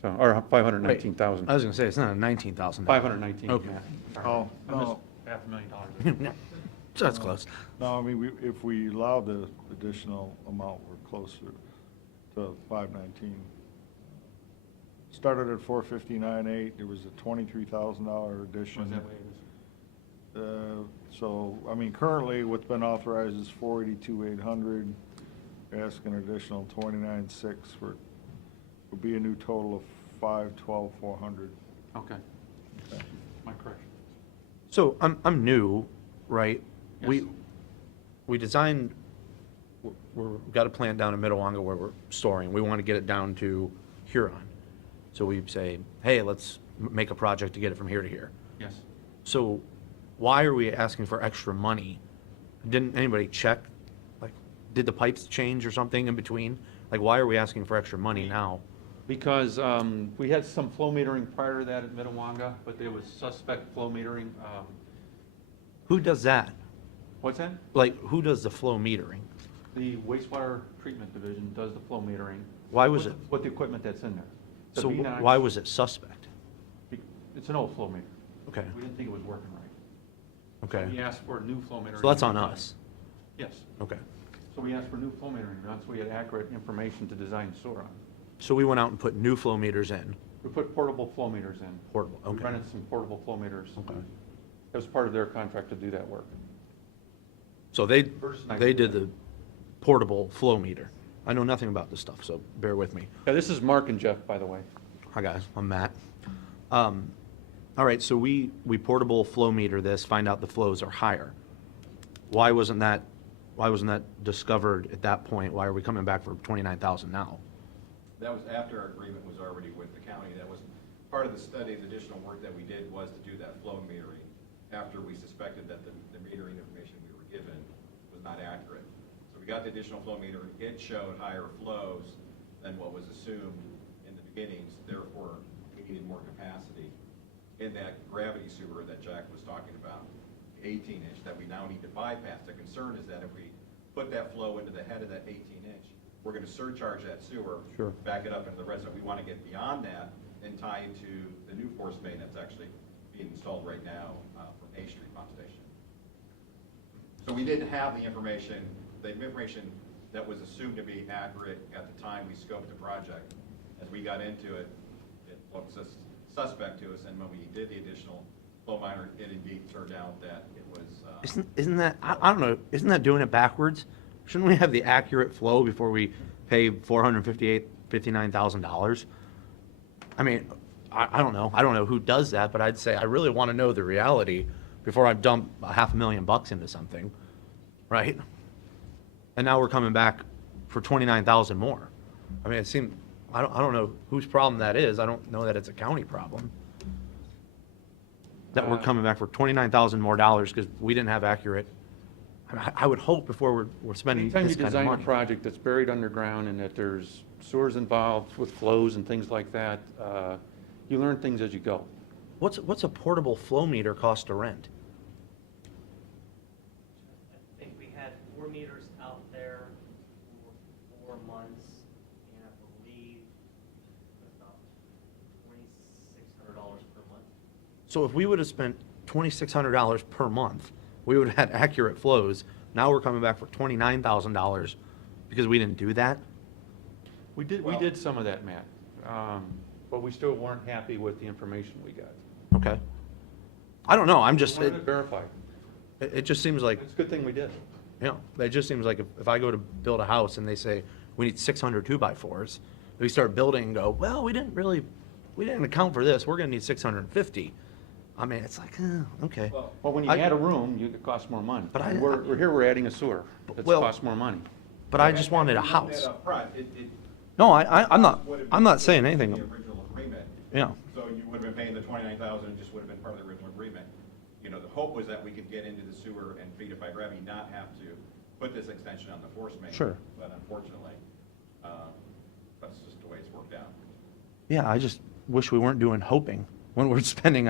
So, or 519,000. I was gonna say, it's not a 19,000. 519. Okay. Sorry. Oh, I missed no. $500,000. So that's close. No, I mean, if we allow the additional amount, we're closer to 519. Started at 459.8, there was a $23,000 addition. Was that way it is? So, I mean, currently what's been authorized is 482,800. Asking an additional 29.6 for, would be a new total of 512,400. Okay. My correction. So I'm new, right? Yes. We designed, we've got a plant down in Midawanga where we're storing. We want to get it down to Huron. So we say, hey, let's make a project to get it from here to here. Yes. So why are we asking for extra money? Didn't anybody check? Like, did the pipes change or something in between? Like, why are we asking for extra money now? Because we had some flow metering prior to that at Midawanga, but there was suspect flow metering. Who does that? What's that? Like, who does the flow metering? The wastewater treatment division does the flow metering. Why was it? With the equipment that's in there. The So B9 why was it suspect? It's an old flow meter. Okay, We didn't think it was working right. okay. So we asked for a new flow meter. So that's on us. Yes. Okay. So we asked for new flow metering, once we had accurate information to design sewer on. So we went out and put new flow meters in. We put portable flow meters in. Portable, We okay. rented some portable flow meters. Okay. That was part of their contract to do that work. So they I did did the portable flow meter. I know nothing about this stuff, so bear with me. Yeah, this is Mark and Jeff, by the way. Hi, guys, I'm Matt. All right, so we portable flow meter this, find out the flows are higher. Why wasn't that discovered at that point? Why are we coming back for 29,000 now? That was after our agreement was already with the county. That was part of the study, the additional work that we did was to do that flow metering after we suspected that the metering information we were given was not accurate. So we got the additional flow meter. It showed higher flows than what was assumed in the beginnings. Therefore, we needed more capacity in that gravity sewer that Jack was talking about, 18-inch, that we now need to bypass. The concern is that if we put that flow into the head of that 18-inch, we're going to surcharge that sewer, Sure. back it up into the reservoir. We want to get beyond that and tie into the new force main that's actually being installed right now from A Street Pump Station. So we didn't have the information that was assumed to be accurate at the time we scoped the project. As we got into it, it looked suspect to us, and when we did the additional flow miner, it indeed turned out that it was. Isn't that, I don't know, isn't that doing it backwards? Shouldn't we have the accurate flow before we pay $459,000? I mean, I don't know. I don't know who does that, but I'd say I really want to know the reality before I dump $500,000 into something, right? And now we're coming back for 29,000 more. I mean, it seemed, I don't know whose problem that is. I don't know that it's a county problem. That we're coming back for 29,000 more dollars because we didn't have accurate. I would hope before we're spending Anytime you this kind of design a money. project that's buried underground and that there's sewers involved with flows and things like that, you learn things as you go. What's a portable flow meter cost to rent? I think we had 4 meters out there for 4 months, and I believe it was about $2,600 per month. So if we would have spent $2,600 per month, we would have had accurate flows. Now we're coming back for $29,000 because we didn't do that? We did some of that, Matt, but we still weren't happy with the information we got. Okay. I don't know, I'm just, We wanted to verify. it just seems like, It's a good thing we did. you know, it just seems like if I go to build a house and they say, we need 600 2x4s, we start building and go, well, we didn't account for this, we're gonna need 650. I mean, it's like, okay. Well, when you add a room, it costs more money. But And we're adding a sewer. That Well- costs more money. But I just wanted a We looked house. at up front. No, I'm not saying The anything. original agreement. Yeah. So you would have been paying the 29,000, it just would have been part of the original agreement. You know, the hope was that we could get into the sewer and feed it by gravity, not have to put this extension on the force main. Sure. But unfortunately, that's just the way it's worked out. Yeah, I just wish we weren't doing hoping when we're spending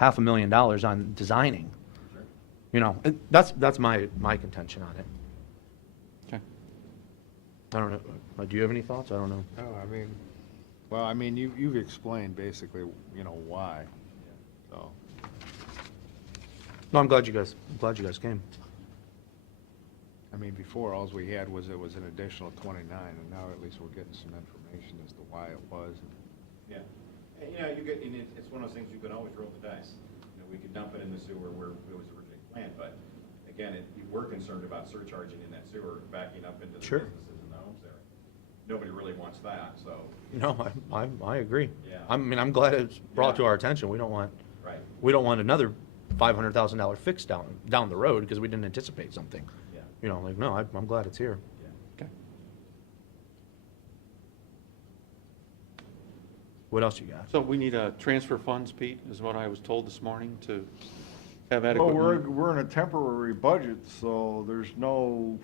$500,000 on designing. Sure. You know, that's my contention on it. Okay. I don't know. Do you have any thoughts? I don't know. No, I mean, you've explained basically, why, so. No, I'm glad you guys came. I mean, before, alls we had was it was an additional 29, and now at least we're getting some information as to why it was. Yeah. And, it's one of those things you can always roll the dice. We could dump it in the sewer where it was originally planned, but again, we're concerned about surcharging in that sewer, backing up into the Sure. businesses in the homes there. Nobody really wants that, so. No, I agree. Yeah. I mean, I'm glad it's brought to Yeah. our attention. We don't want Right. another $500,000 fix down the road because we didn't anticipate something. Yeah. No, I'm glad it's here. Yeah. Okay. What else you got? So we need transfer funds, Pete, is what I was told this morning, to have Well, adequate money. we're in a temporary budget, so there's no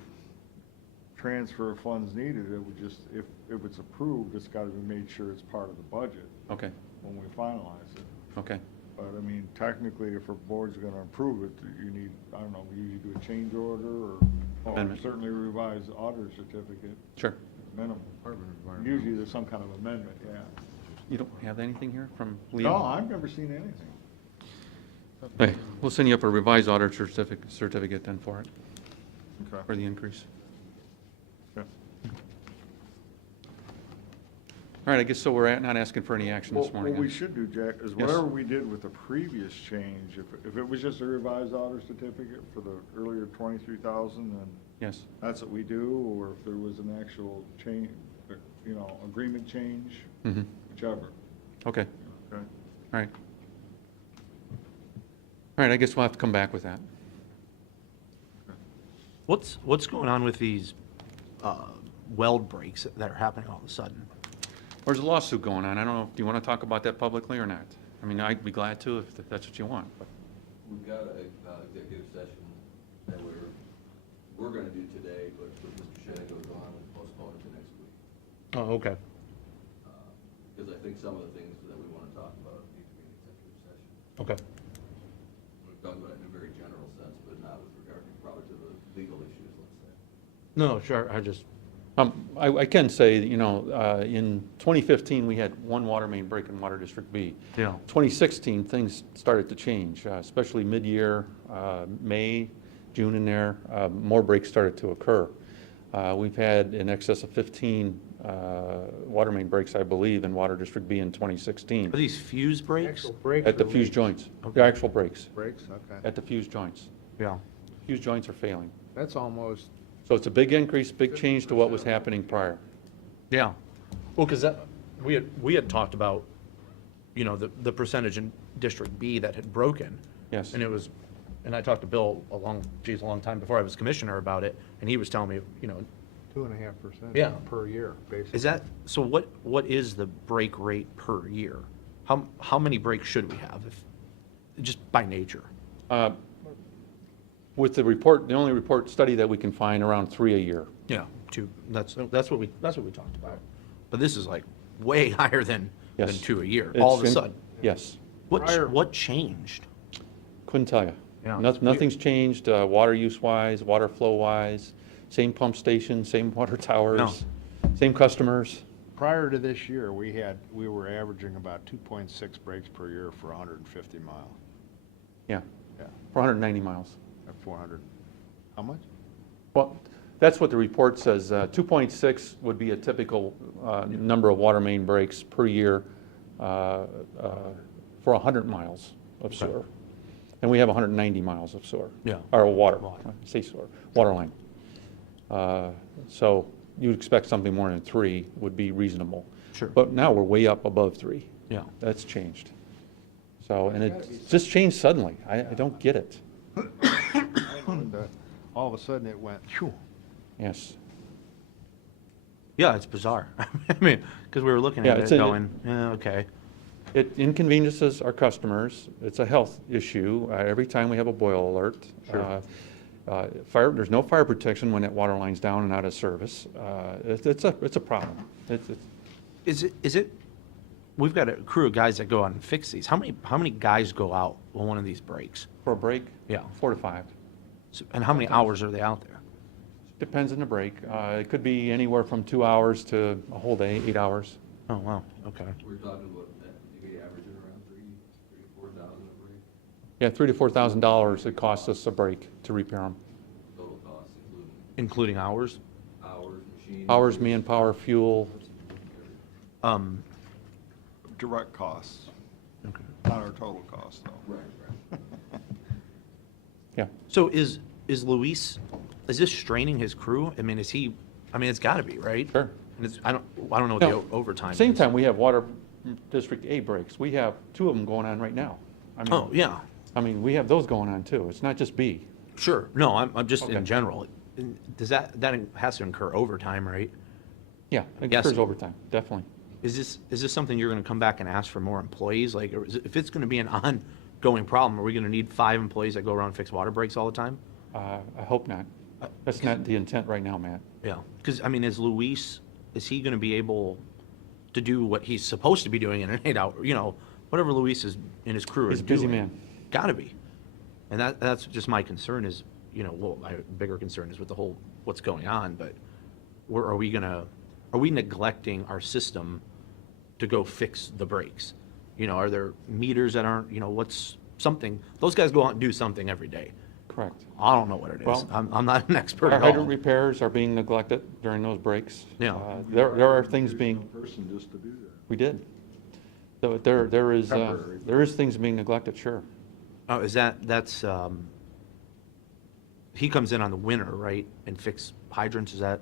transfer of funds needed. It would just, if it's approved, it's gotta be made sure it's part of the budget Okay, when we finalize it. okay. But I mean, technically, if a board's gonna approve it, you need, I don't know, we usually do a change order or Amendment. certainly a revised auditor certificate, Sure. minimum. Usually there's some kind of amendment, yeah. You don't have anything here from Liam? No, I've never seen anything. Hey, we'll send you up a revised auditor certificate then for it, Okay. for the increase. Okay. All right, I guess so we're not asking for any action this morning. What we should do, Jack, is Yes. whatever we did with the previous change, if it was just a revised auditor certificate for the earlier 23,000, then Yes, that's what we do, or if there was an actual change, agreement change, mm-hmm, whichever, okay, okay? all right. All right, I guess we'll have to come back with that. What's going on with these weld breaks that are happening all of a sudden? There's a lawsuit going on. I don't know, do you want to talk about that publicly or not? I mean, I'd be glad to if that's what you want, but. We've got an executive session that we're going to do today, but with Mr. Shanago's on and postpone it to next week. Oh, okay. Because I think some of the things that we want to talk about need to be in executive session. Okay. We've talked about it in a very general sense, but not with regard to probably to the legal issues, let's say. No, sure. I can say, in 2015, we had one water main break in Water District B. Yeah. 2016, things started to change, especially mid-year, May, June in there, more breaks started to occur. We've had in excess of 15 water main breaks, I believe, in Water District B in 2016. Are these fuse breaks? At the fuse joints, the actual breaks, Breaks, okay. at the fuse joints. Yeah. Fuse joints are failing. That's almost, So it's a big increase, big change to what was happening prior. Yeah. Well, because we had talked about, the percentage in District B that had broken. Yes. And I talked to Bill a long time before I was commissioner about it, and he was telling me, 2.5% Yeah. per year, basically. is that, so what is the break rate per year? How many breaks should we have, just by nature? With the report, the only report study that we can find, around 3 a year. Yeah, that's what we talked about. But this is like way higher than Yes. 2 a year, all of a It's in- sudden. Yes. What changed? Couldn't tell you. Yeah. Nothing's changed, water use-wise, water flow-wise, same pump station, same water towers, same customers. Prior to this year, we were averaging about 2.6 breaks per year for 150 miles. Yeah, Yeah, for 190 miles. at 400. How much? Well, that's what the report says. 2.6 would be a typical number of water main breaks per year for 100 miles of sewer. And we have 190 miles of sewer. Yeah. Or water, say sewer, water line. So you'd expect something more than 3 would be reasonable. Sure. But now we're way up above 3. Yeah. That's changed. So, and it just changed suddenly. I don't get it. And, all of a sudden, it went, phew. Yes. Yeah, it's bizarre. I mean, because we were looking at Yeah, it going, yeah, okay. It inconveniences our customers. It's a health issue. Every time we have a boil alert. Sure. There's no fire protection when that water line's down and out of service. It's a problem. Is it, we've got a crew of guys that go out and fix these. How many guys go out when one of these breaks? For a break? Yeah. 4 to 5. So, and how many hours are they out there? Depends on the break. It could be anywhere from 2 hours to a whole day, 8 hours. Oh, wow, okay. We're talking about, maybe averaging around three to 4,000 a break, Yeah, $3,000 to $4,000 it costs us a break to repair them. total cost, Including hours? hours, machines. Hours, manpower, fuel. Direct costs. Okay. Not our total cost, though. Right. Yeah. So is Luis, is this straining his crew? I mean, it's gotta be, right? Sure. And I don't know what No, the overtime is. Same time, we have Water District A breaks. We have 2 of them going on right now. I mean, Oh, yeah. I mean, we have those going on too. It's not just B. Sure, no, I'm just Okay. in general. Does that has to incur overtime, right? Yeah, it Yes. occurs overtime, definitely. Is this something you're gonna come back and ask for more employees? Like, or if it's gonna be an ongoing problem, are we gonna need 5 employees that go around and fix water breaks all the time? I hope not. That's not the intent right now, Matt. Yeah, because, I mean, is he gonna be able to do what he's supposed to be doing in an 8-hour, whatever Luis is, and his crew is He's a busy doing? man. Gotta be. And that's just my concern is, well, my bigger concern is with the whole, what's going on, but are we neglecting our system to go fix the breaks? Are there meters that aren't, what's something, those guys go out and do something every day. Correct. I don't know what it is. Well, I'm not an expert Our at hydrant all. repairs are being neglected during those breaks. Yeah. There are things being, Person just to do that. we did. So there is Temporary. things being neglected, sure. Oh, that's, he comes in on the winter, right, and fix hydrants, is that?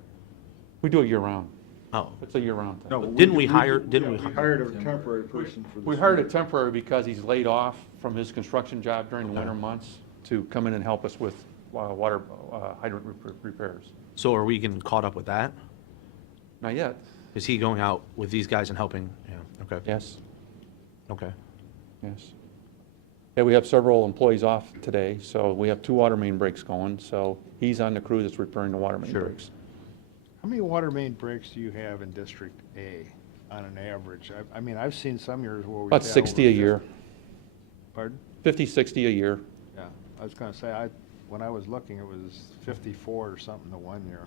We do it year-round. Oh, It's a year-round thing. No, But but didn't we we do- hire- yeah, didn't we we hi- hired a temporary person for this. We hired a temporary because he's laid off from his construction job during the winter months to come in and help us with water hydrant repairs. so are we getting caught up with that? Not yet. Is he going out with these guys and helping? Yeah, okay, Yes, okay. yes. Yeah, we have several employees off today, so we have 2 water main breaks going, so he's on the crew that's repairing the water main Sure. breaks. How many water main breaks do you have in District A on an average? I mean, I've seen some years where we've About had 60 a over year, 50. Pardon? 50, 60 a year. Yeah, I was gonna say, when I was looking, it was 54 or something the one year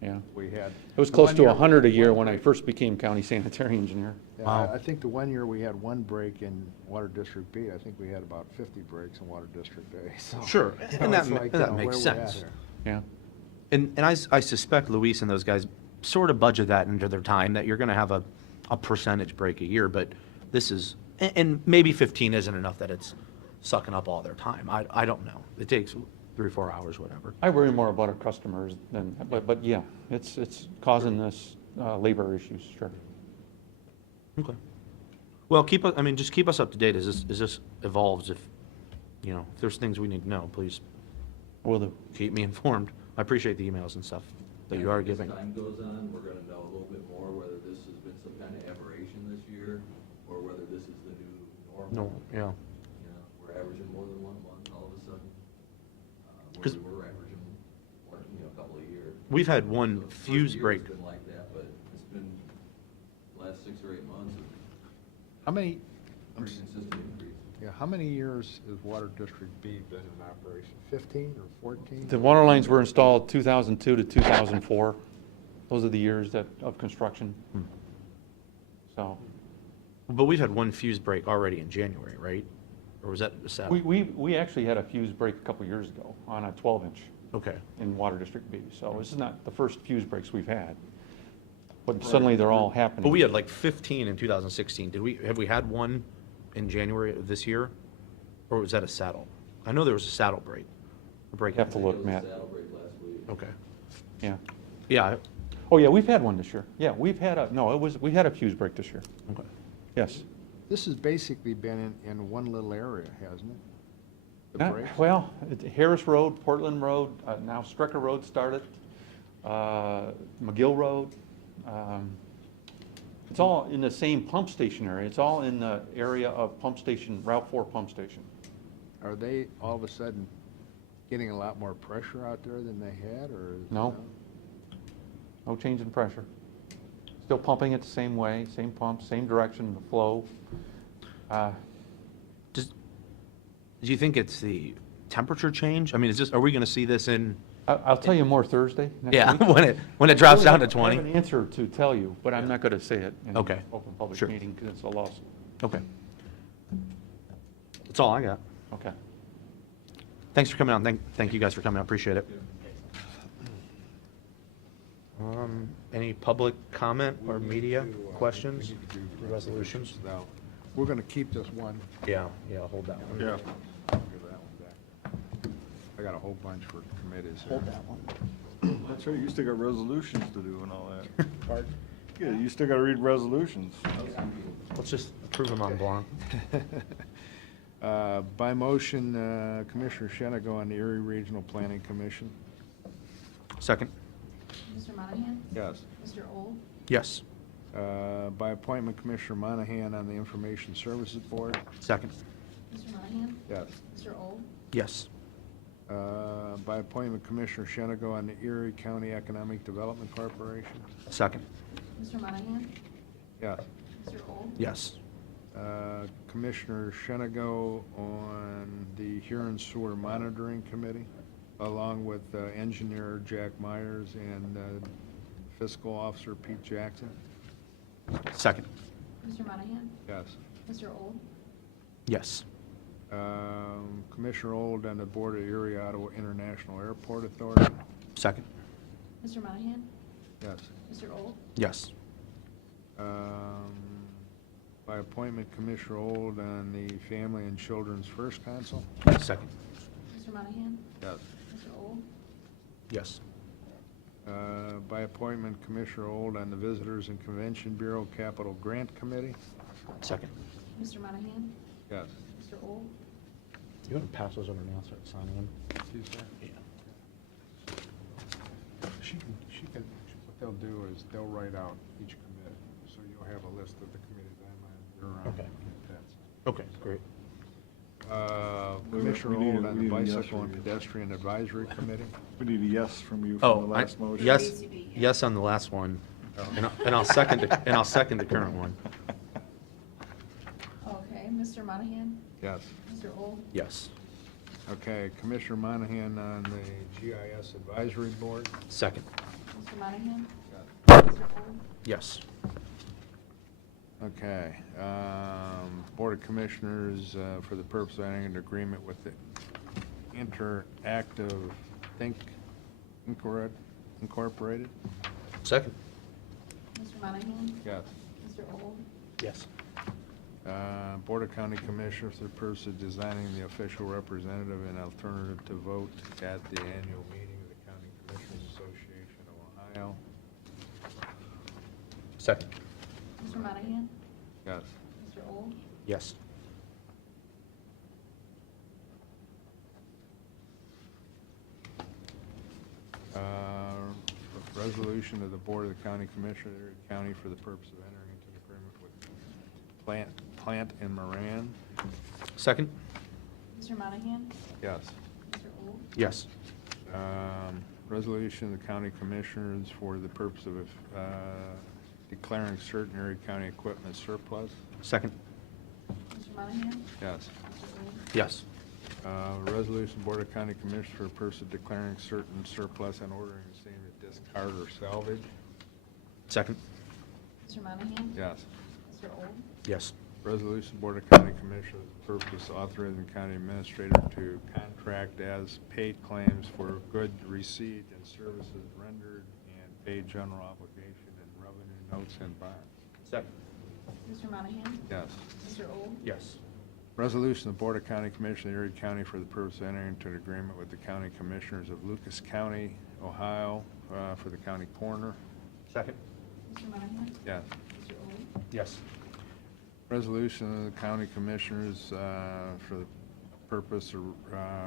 Yeah. we had. It was The close one to year- 100 a year when I first became county sanitary engineer. Yeah, Wow. I think the one year we had 1 break in Water District B, I think we had about 50 breaks in Water District A, so. Sure, you and know, that it's ma- like, and that you know, makes where we're at sense. here. Yeah. And I suspect Luis and those guys sort of budget that into their time, that you're gonna have a percentage break a year, but this is, and maybe 15 isn't enough that it's sucking up all their time. I don't know. It takes 3 or 4 hours, whatever. I worry more about our customers than, but yeah, it's causing us labor issues, sure. Okay. Well, just keep us up to date as this evolves. If there's things we need to know, please Will do. keep me informed. I appreciate the emails and stuff that you are giving. As time goes on, we're gonna know a little bit more whether this has been some kind of aberration this year, or whether this is the new normal. No, yeah. We're averaging more than 1 month all of a sudden. Where 'Cause- we were averaging, a couple of years. We've had one So the first fuse year break. It's been like that, but it's been last 6 or 8 months, How many, pretty consistent increase. yeah, how many years has Water District B been in operation? 15 or 14? The water lines were installed 2002 to 2004. Those are the years of construction. So, But we've had one fuse break already in January, right? Or was that a Saturday? we actually had a fuse break a couple years ago on a 12-inch Okay. in Water District B. So this is not the first fuse breaks we've had. But suddenly they're all happening. But we had like 15 in 2016. Have we had one in January of this year? Or was that a saddle? I know there was a saddle break. A break. Have to look, Matt. Saddle break last week. Okay. Yeah. Yeah, Oh, yeah, we've had one this year. Yeah, we had a fuse break this year. okay. Yes. This has basically been in one little area, hasn't it? The Not- breaks? Well, Harris Road, Portland Road, now Strecker Road started, McGill Road. It's all in the same pump station area. It's all in the area of pump station, Route 4 pump station. Are they all of a sudden getting a lot more pressure out there than they had, or? No. No change in pressure. Still pumping it the same way, same pump, same direction, the flow. Do you think it's the temperature change? I mean, are we gonna see this in? I'll tell you more Thursday next Yeah, week. when it drops down to I 20? have an answer to tell you, but I'm not gonna say it in an Okay. open public Sure. meeting because it's a lawsuit. Okay. That's all I got. Okay. Thanks for coming out. Thank you guys for coming out. Appreciate it. Any public comment or media questions, resolutions? Now, we're gonna keep this one. Yeah, hold that one. Yeah. I'll give that one back. I got a whole bunch for committees here. Hold that one. That's right, you still got resolutions to do and all that. Pardon? Yeah, you still gotta read resolutions. Let's just approve them en blanc. By motion, Commissioner Shenigo on the Erie Regional Planning Commission. Second? Mr. Monahan? Yes. Mr. Old? Yes. By appointment, Commissioner Monahan on the Information Services Board. Second? Mr. Monahan? Yes. Mr. Old? Yes. By appointment, Commissioner Shenigo on the Erie County Economic Development Corporation. Second? Mr. Monahan? Yes. Mr. Old? Yes. Commissioner Shenigo on the Huron Sewer Monitoring Committee, along with engineer Jack Myers and fiscal officer Pete Jackson. Second? Mr. Monahan? Yes. Mr. Old? Yes. Commissioner Old on the Board of Erie Ottawa International Airport Authority. Second? Mr. Monahan? Yes. Mr. Old? Yes. By appointment, Commissioner Old on the Family and Children's First Council. Second? Mr. Monahan? Yes. Mr. Old? Yes. By appointment, Commissioner Old on the Visitors and Convention Bureau Capital Grant Committee. Second? Mr. Monahan? Yes. Mr. Old? You want to pass those over now, start signing them? Yeah. What they'll do is they'll write out each committee, so you'll have a list of the committees I'm on. Okay. Okay, great. Commissioner We need a- Old on we the need a yes Bicycle from and you. Pedestrian Advisory Committee. We need a yes from you from the Oh, last motion. yes on the last one, and I'll second, and I'll second the current one. Okay, Mr. Monahan? Yes. Mr. Old? Yes. Okay, Commissioner Monahan on the GIS Advisory Board. Second? Mr. Monahan? Yes. Mr. Old? Yes. Okay, Board of Commissioners, for the purpose of entering an agreement with the Interactive Think Incorporated. Second? Mr. Monahan? Yes. Mr. Old? Yes. Board of County Commissioners for the purpose of designing the official representative and alternative to vote at the annual meeting of the County Commissioners Association of Ohio. Second? Mr. Monahan? Yes. Mr. Old? Yes. Resolution of the Board of the County Commissioners of Erie County for the purpose of entering into an agreement with Plant and Moran. Second? Mr. Monahan? Yes. Mr. Old? Yes. Resolution of the County Commissioners for the purpose of declaring certain Erie County equipment surplus. Second? Mr. Monahan? Yes. Mr. Old? Yes. Resolution Board of County Commissioners for the purpose of declaring certain surplus and ordering the same to discard or salvage. Second? Mr. Monahan? Yes. Mr. Old? Yes. Resolution Board of County Commissioners for the purpose of authorizing the county administrator to contract as paid claims for goods received and services rendered and paid general obligation and revenue notes and bonds. Second? Mr. Monahan? Yes. Mr. Old? Yes. Resolution of the Board of County Commissioners of Erie County for the purpose of entering into an agreement with the county commissioners of Lucas County, Ohio, for the county coroner. Second? Mr. Monahan? Yes. Mr. Old? Yes. Resolution of the county commissioners for the purpose of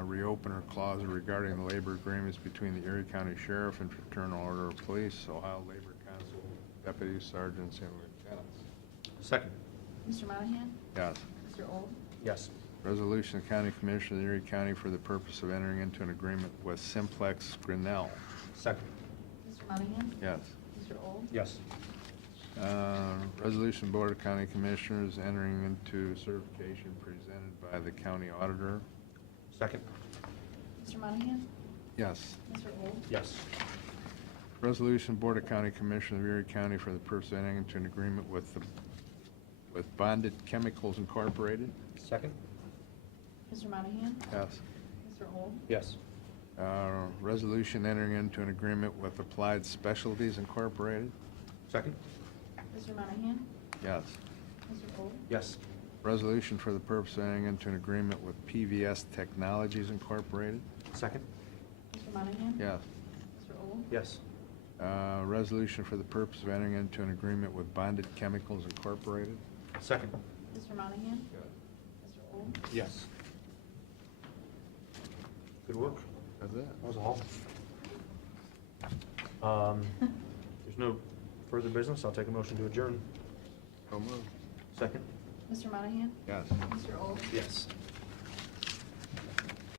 reopener clause regarding the labor agreements between the Erie County Sheriff and Fraternal Order of Police, Ohio Labor Council deputy sergeants, and lieutenants. Second. Mr. Monahan? Yes. Mr. Old? Yes. Resolution of County Commissioner of the Erie County for the purpose of entering into an agreement with Simplex Grinnell. Second. Mr. Monahan? Yes. Mr. Old? Yes. Resolution Board of County Commissioners entering into certification presented by the county auditor. Second. Mr. Monahan? Yes. Mr. Old? Yes. Resolution Board of County Commissioners of Erie County for the purpose of entering into an agreement with Bonded Chemicals Incorporated. Second. Mr. Monahan? Yes. Mr. Old? Yes. Resolution entering into an agreement with Applied Specialties Incorporated. Second. Mr. Monahan? Yes. Mr. Old? Yes. Resolution for the purpose of entering into an agreement with PVS Technologies Incorporated. Second. Mr. Monahan? Yes. Mr. Old? Yes. Resolution for the purpose of entering into an agreement with Bonded Chemicals Incorporated. Second. Mr. Monahan? Yes. Mr. Old? Yes. Good work. That's it. That was all. There's no further business. I'll take a motion to adjourn. So moved. Second. Mr. Monahan? Yes. Mr. Old? Yes.